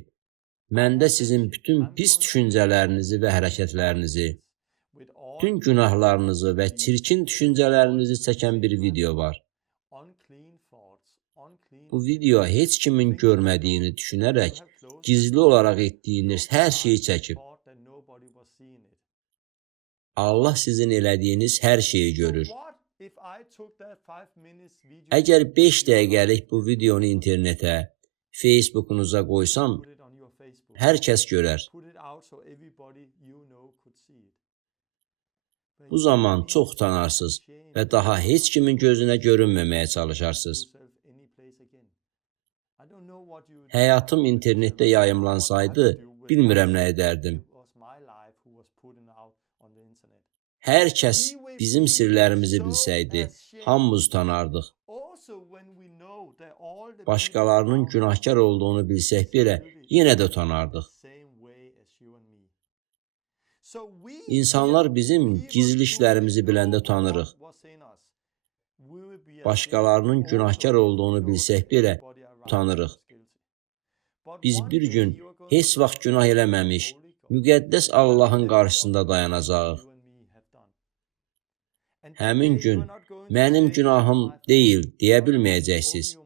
məndə sizin bütün pis düşüncələrinizi və hərəkətlərinizi, bütün günahlarınızı və çirkin düşüncələrinizi çəkən bir video var. Bu video heç kimin görmədiyini düşünərək gizli olaraq etdiyiniz hər şeyi çəkib. Allah sizin elədiyiniz hər şeyi görür. Əgər 5 dəqiqəlik bu videonu internetə, Facebookunuza qoysam, hər kəs görər. Bu zaman çox utanarsınız və daha heç kimin gözünə görünməməyə çalışarsınız. Həyatım internetdə yayımlansaydı, bilmirəm nə edərdim. Hər kəs bizim sirlərimizi bilsəydi, hamımız utanardıq. Başqalarının günahkar olduğunu bilsək belə, yenə də utanardıq. İnsanlar bizim gizli işlərimizi biləndə utanırıq. Başqalarının günahkar olduğunu bilsək belə, utanırıq. Biz bir gün heç vaxt günah eləməmiş, müqəddəs Allahın qarşısında dayanacağıq. Həmin gün mənim günahım deyil deyə bilməyəcəksiniz.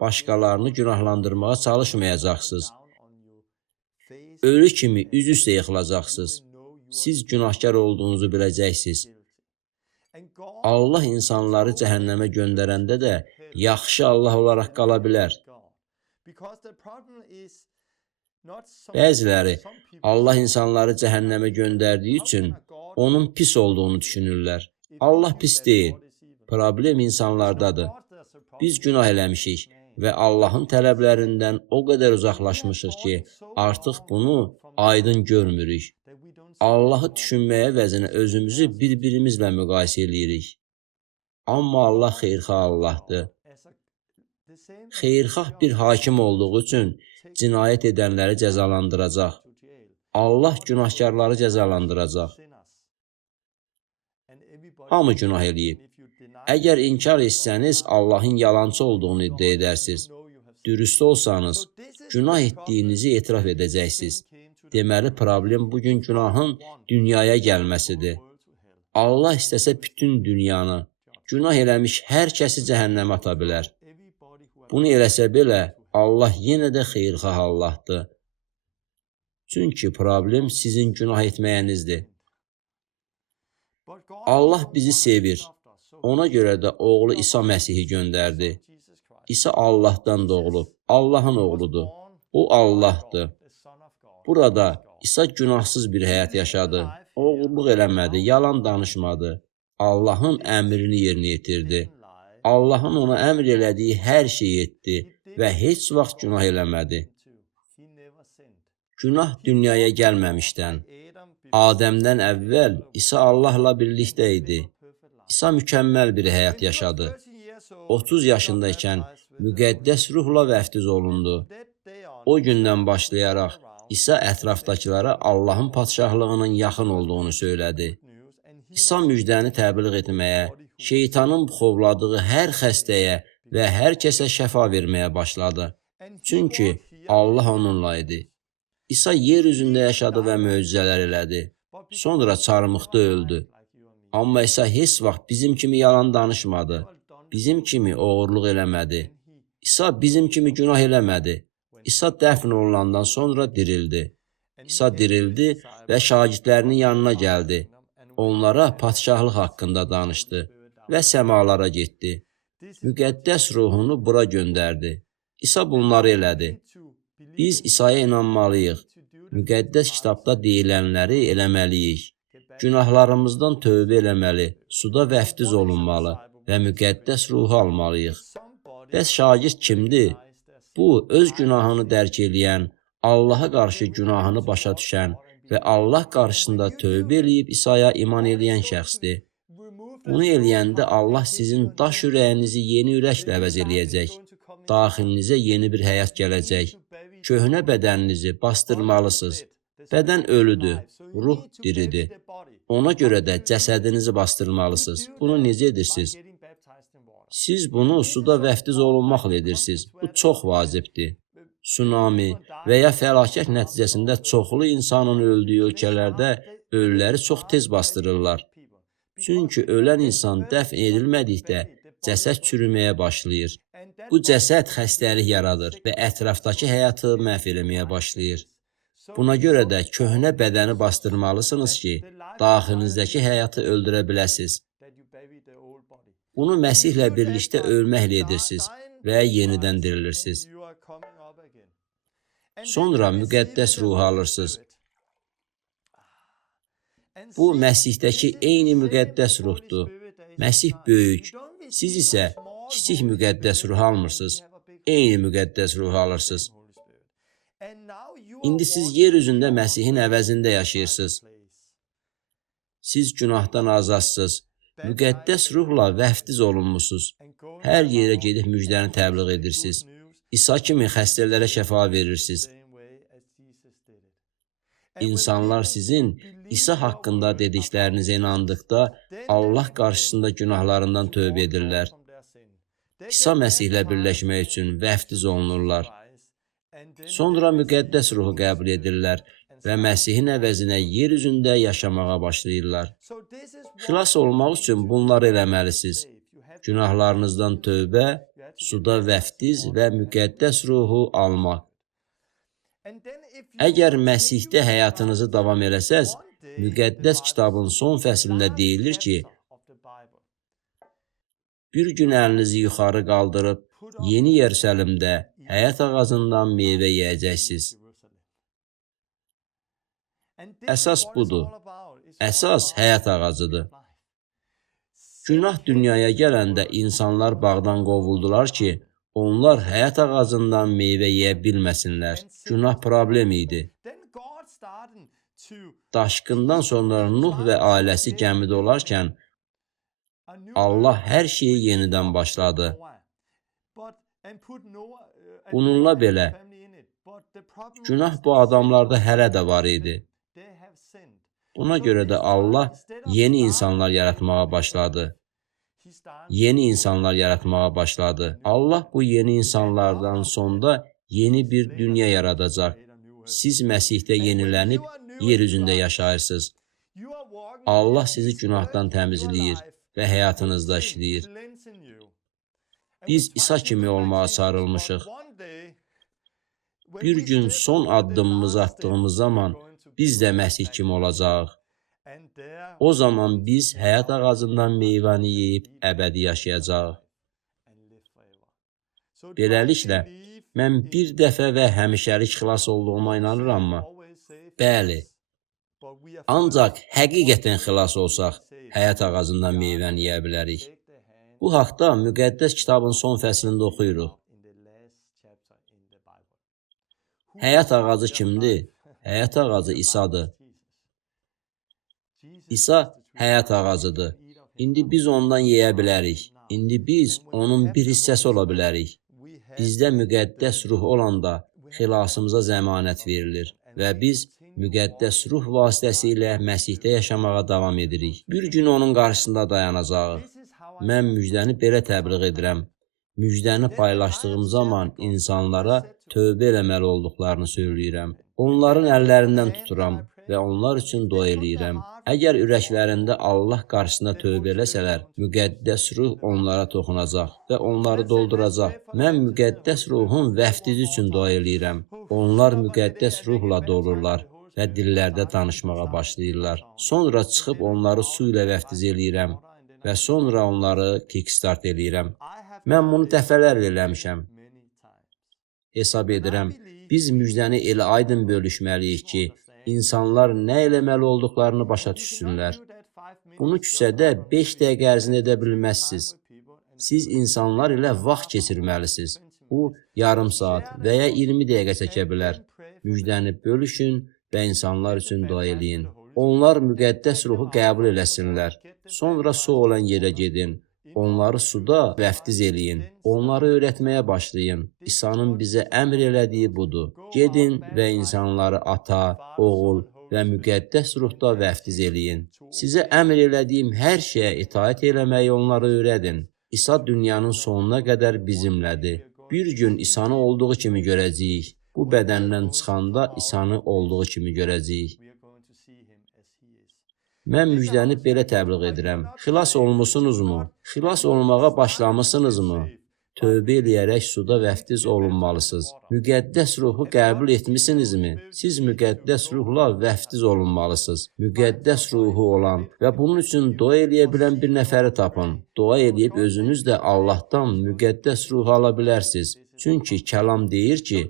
Başqalarını günahlandırmağa çalışmayacaqsınız. Ölü kimi üz üstə yıxılacaqsınız. Siz günahkar olduğunuzu biləcəksiniz. Allah insanları cəhənnəmə göndərəndə də yaxşı Allah olaraq qala bilər. Bəziləri Allah insanları cəhənnəmə göndərdiyi üçün onun pis olduğunu düşünürlər. Allah pis deyil. Problem insanlardadır. Biz günah eləmişik və Allahın tələblərindən o qədər uzaqlaşmışıq ki, artıq bunu aydın görmürük. Allahı düşünməyə vəzinə özümüzü bir-birimizlə müqayisə edirik. Amma Allah xeyirxah Allahdır. Xeyirxah bir hakim olduğu üçün cinayət edənləri cəzalandıracaq. Allah günahkarları cəzalandıracaq. Hamı günah eləyib. Əgər inkar etsəniz, Allahın yalancı olduğunu iddia edərsiniz. Dürüst olsanız, günah etdiyinizi etiraf edəcəksiniz. Deməli, problem bugün günahın dünyaya gəlməsidir. Allah istəsə bütün dünyanı, günah eləmiş hər kəsi cəhənnəmə ata bilər. Bunu eləsə belə, Allah yenə də xeyirxah Allahdır. Çünki problem sizin günah etməyinizdir. Allah bizi sevir. Ona görə də oğlu İsa Məsihi göndərdi. İsa Allahdan doğulub, Allahın oğludur. O Allahdır. Burada İsa günahsız bir həyat yaşadı. Oğurluq eləmədi, yalan danışmadı. Allahın əmrini yerinə yetirdi. Allahın ona əmr elədiyi hər şeyi etdi və heç vaxt günah eləmədi. Günah dünyaya gəlməmişdən, Adəmdən əvvəl İsa Allahla birlikdə idi. İsa mükəmməl bir həyat yaşadı. 30 yaşındaykən müqəddəs ruhla vəftiz olundu. O gündən başlayaraq İsa ətrafdakılara Allahın padşahlığının yaxın olduğunu söylədi. İsa müjdəni təbliğ etməyə, şeytanın buxovladığı hər xəstəyə və hər kəsə şəfa verməyə başladı. Çünki Allah onunla idi. İsa yer üzündə yaşadı və möcüzələr elədi. Sonra çarmıxda öldü. Amma İsa heç vaxt bizim kimi yalan danışmadı. Bizim kimi oğurluq eləmədi. İsa bizim kimi günah eləmədi. İsa dəfn olunandan sonra dirildi. İsa dirildi və şagirdlərinin yanına gəldi. Onlara padşahlıq haqqında danışdı və səmalara getdi. Müqəddəs ruhunu bura göndərdi. İsa bunları elədi. Biz İsa'ya inanmalıyıq. Müqəddəs kitabda deyilənləri eləməliyik. Günahlarımızdan tövbə eləməli, suda vəftiz olunmalı və müqəddəs ruhu almalıyıq. Bəs şagird kimdir? Bu, öz günahını dərk eləyən, Allaha qarşı günahını başa düşən və Allah qarşısında tövbə eləyib İsa'ya iman eləyən şəxsdir. Bunu eləyəndə Allah sizin daş ürəyinizi yeni ürəklə əvəz eləyəcək. Daxilinizə yeni bir həyat gələcək. Köhnə bədəninizi bastırmalısınız. Bədən ölüdür, ruh diridir. Ona görə də cəsədinizi bastırmalısınız. Bunu necə edirsiniz? Siz bunu suda vəftiz olunmaqla edirsiniz. Bu çox vacibdir. Tsunami və ya fəlakət nəticəsində çoxlu insanın öldüyü ölkələrdə ölüləri çox tez bastırırlar. Çünki ölən insan dəfn edilmədikdə cəsəd çürüməyə başlayır. Bu cəsəd xəstəlik yaradır və ətrafdakı həyatı məhv eləməyə başlayır. Buna görə də köhnə bədəni bastırmalısınız ki, daxilinizdəki həyatı öldürə biləsiniz. Bunu Məsihlə birlikdə ölməklə edirsiniz və yenidən dirilirsiniz. Sonra müqəddəs ruhu alırsınız. Bu, Məsihdəki eyni müqəddəs ruhdur. Məsih böyük, siz isə kiçik müqəddəs ruhu almırsınız. Eyni müqəddəs ruhu alırsınız. İndi siz yer üzündə Məsihin əvəzində yaşayırsınız. Siz günahdan azadsınız. Müqəddəs ruhla vəftiz olunmusunuz. Hər yerə gedib müjdəni təbliğ edirsiniz. İsa kimi xəstələrə şəfa verirsiniz. İnsanlar sizin İsa haqqında dediklərinizə inandıqda Allah qarşısında günahlarından tövbə edirlər. İsa Məsihlə birləşmək üçün vəftiz olunurlar. Sonra müqəddəs ruhu qəbul edirlər və Məsihin əvəzinə yer üzündə yaşamağa başlayırlar. Xilas olmaq üçün bunları eləməlisiniz. Günahlarınızdan tövbə, suda vəftiz və müqəddəs ruhu almaq. Əgər Məsihdə həyatınızı davam eləsəz, müqəddəs kitabın son fəslində deyilir ki, bir gün əlinizi yuxarı qaldırıb, Yeni Yerusəlimdə həyat ağacından meyvə yeyəcəksiniz. Əsas budur. Əsas həyat ağacıdır. Günah dünyaya gələndə insanlar bağdan qovuldular ki, onlar həyat ağacından meyvə yeyə bilməsinlər. Günah problem idi. Daşqından sonra Nuh və ailəsi gəmidə olarkən, Allah hər şeyi yenidən başladı. Bununla belə, günah bu adamlarda hələ də var idi. Buna görə də Allah yeni insanlar yaratmağa başladı. Yeni insanlar yaratmağa başladı. Allah bu yeni insanlardan sonra yeni bir dünya yaradacaq. Siz Məsihdə yenilənib yer üzündə yaşayırsınız. Allah sizi günahdan təmizləyir və həyatınızda işləyir. Biz İsa kimi olmağa çağrılmışıq. Bir gün son addımımızı atdığımız zaman biz də Məsih kimi olacağıq. O zaman biz həyat ağacından meyvəni yeyib əbədi yaşayacağıq. Beləliklə, mən bir dəfə və həmişəlik xilas olduğuma inanırammı? Bəli. Ancaq həqiqətən xilas olsaq, həyat ağacından meyvəni yeyə bilərik. Bu haqda müqəddəs kitabın son fəslində oxuyuruq. Həyat ağacı kimdir? Həyat ağacı İsadır. İsa həyat ağacıdır. İndi biz ondan yeyə bilərik. İndi biz onun bir hissəsi ola bilərik. Bizdə müqəddəs ruh olanda xilasımıza zəmanət verilir və biz müqəddəs ruh vasitəsilə Məsihdə yaşamağa davam edirik. Bir gün onun qarşısında dayanacağıq. Mən müjdəni belə təbliğ edirəm. Müjdəni paylaşdığım zaman insanlara tövbə eləməli olduqlarını söyləyirəm. Onların əllərindən tuturam və onlar üçün dua eləyirəm. Əgər ürəklərində Allah qarşısında tövbə eləsələr, müqəddəs ruh onlara toxunacaq və onları dolduracaq. Mən müqəddəs ruhun vəftizi üçün dua eləyirəm. Onlar müqəddəs ruhla dolurlar və dillərdə danışmağa başlayırlar. Sonra çıxıb onları su ilə vəftiz eləyirəm və sonra onları kickstart eləyirəm. Mən bunu dəfələrlə eləmişəm. Hesab edirəm, biz müjdəni elə aydın bölüşməliyik ki, İnsanlar nə eləməli olduqlarını başa düşsünlər. Bunu küçədə 5 dəqiqə ərzində edə bilməzsiniz. Siz insanlar ilə vaxt keçirməlisiniz. Bu, yarım saat və ya 20 dəqiqə çəkə bilər. Müjdəni bölüşün və insanlar üçün dua eləyin. Onlar müqəddəs ruhu qəbul eləsinlər. Sonra su olan yerə gedin. Onları suda vəftiz eləyin. Onları öyrətməyə başlayın. İsa'nın bizə əmr elədiyi budur. Gedin və insanları ata, oğul və müqəddəs ruhda vəftiz eləyin. Sizə əmr elədiyim hər şeyə itaət eləməyi onları öyrədin. İsa dünyanın sonuna qədər bizimlədir. Bir gün İsa'nı olduğu kimi görəcəyik. Bu bədəndən çıxanda İsa'nı olduğu kimi görəcəyik. Mən müjdəni belə təbliğ edirəm. Xilas olmusunuzmu? Xilas olmağa başlamısınızmı? tövbə eləyərək suda vəftiz olunmalısınız. Müqəddəs ruhu qəbul etmisinizmi? Siz müqəddəs ruhla vəftiz olunmalısınız. Müqəddəs ruhu olan və bunun üçün dua eləyə bilən bir nəfəri tapın. Dua eləyib özünüz də Allahdan müqəddəs ruhu ala bilərsiniz. Çünki kəlam deyir ki,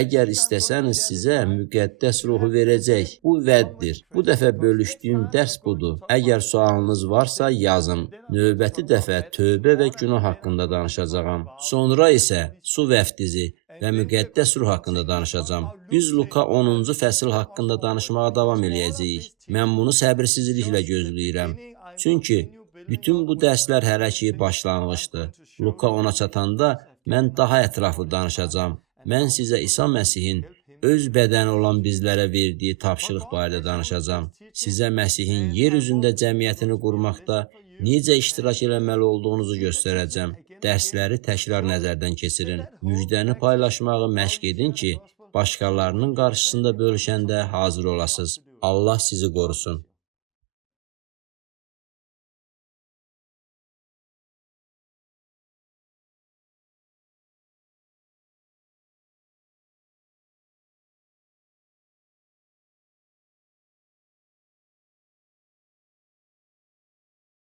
əgər istəsəniz sizə müqəddəs ruhu verəcək. Bu vəddir. Bu dəfə bölüşdüyüm dərs budur. Əgər sualınız varsa yazın. Növbəti dəfə tövbə və günah haqqında danışacağam. Sonra isə su vəftizi və müqəddəs ruh haqqında danışacağam. Biz Luka 10-cu fəsil haqqında danışmağa davam eləyəcəyik. Mən bunu səbirsizliklə gözləyirəm. Çünki bütün bu dərslər hələ ki başlanğıcdır. Luka 10-a çatanda mən daha ətraflı danışacağam. Mən sizə İsa Məsihin öz bədəni olan bizlərə verdiyi tapşırıq barədə danışacağam. Sizə Məsihin yer üzündə cəmiyyətini qurmaqda necə iştirak eləməli olduğunuzu göstərəcəm. Dərsləri təkrar nəzərdən keçirin. Müjdəni paylaşmağı məşq edin ki, başqalarının qarşısında bölüşəndə hazır olasınız. Allah sizi qorusun.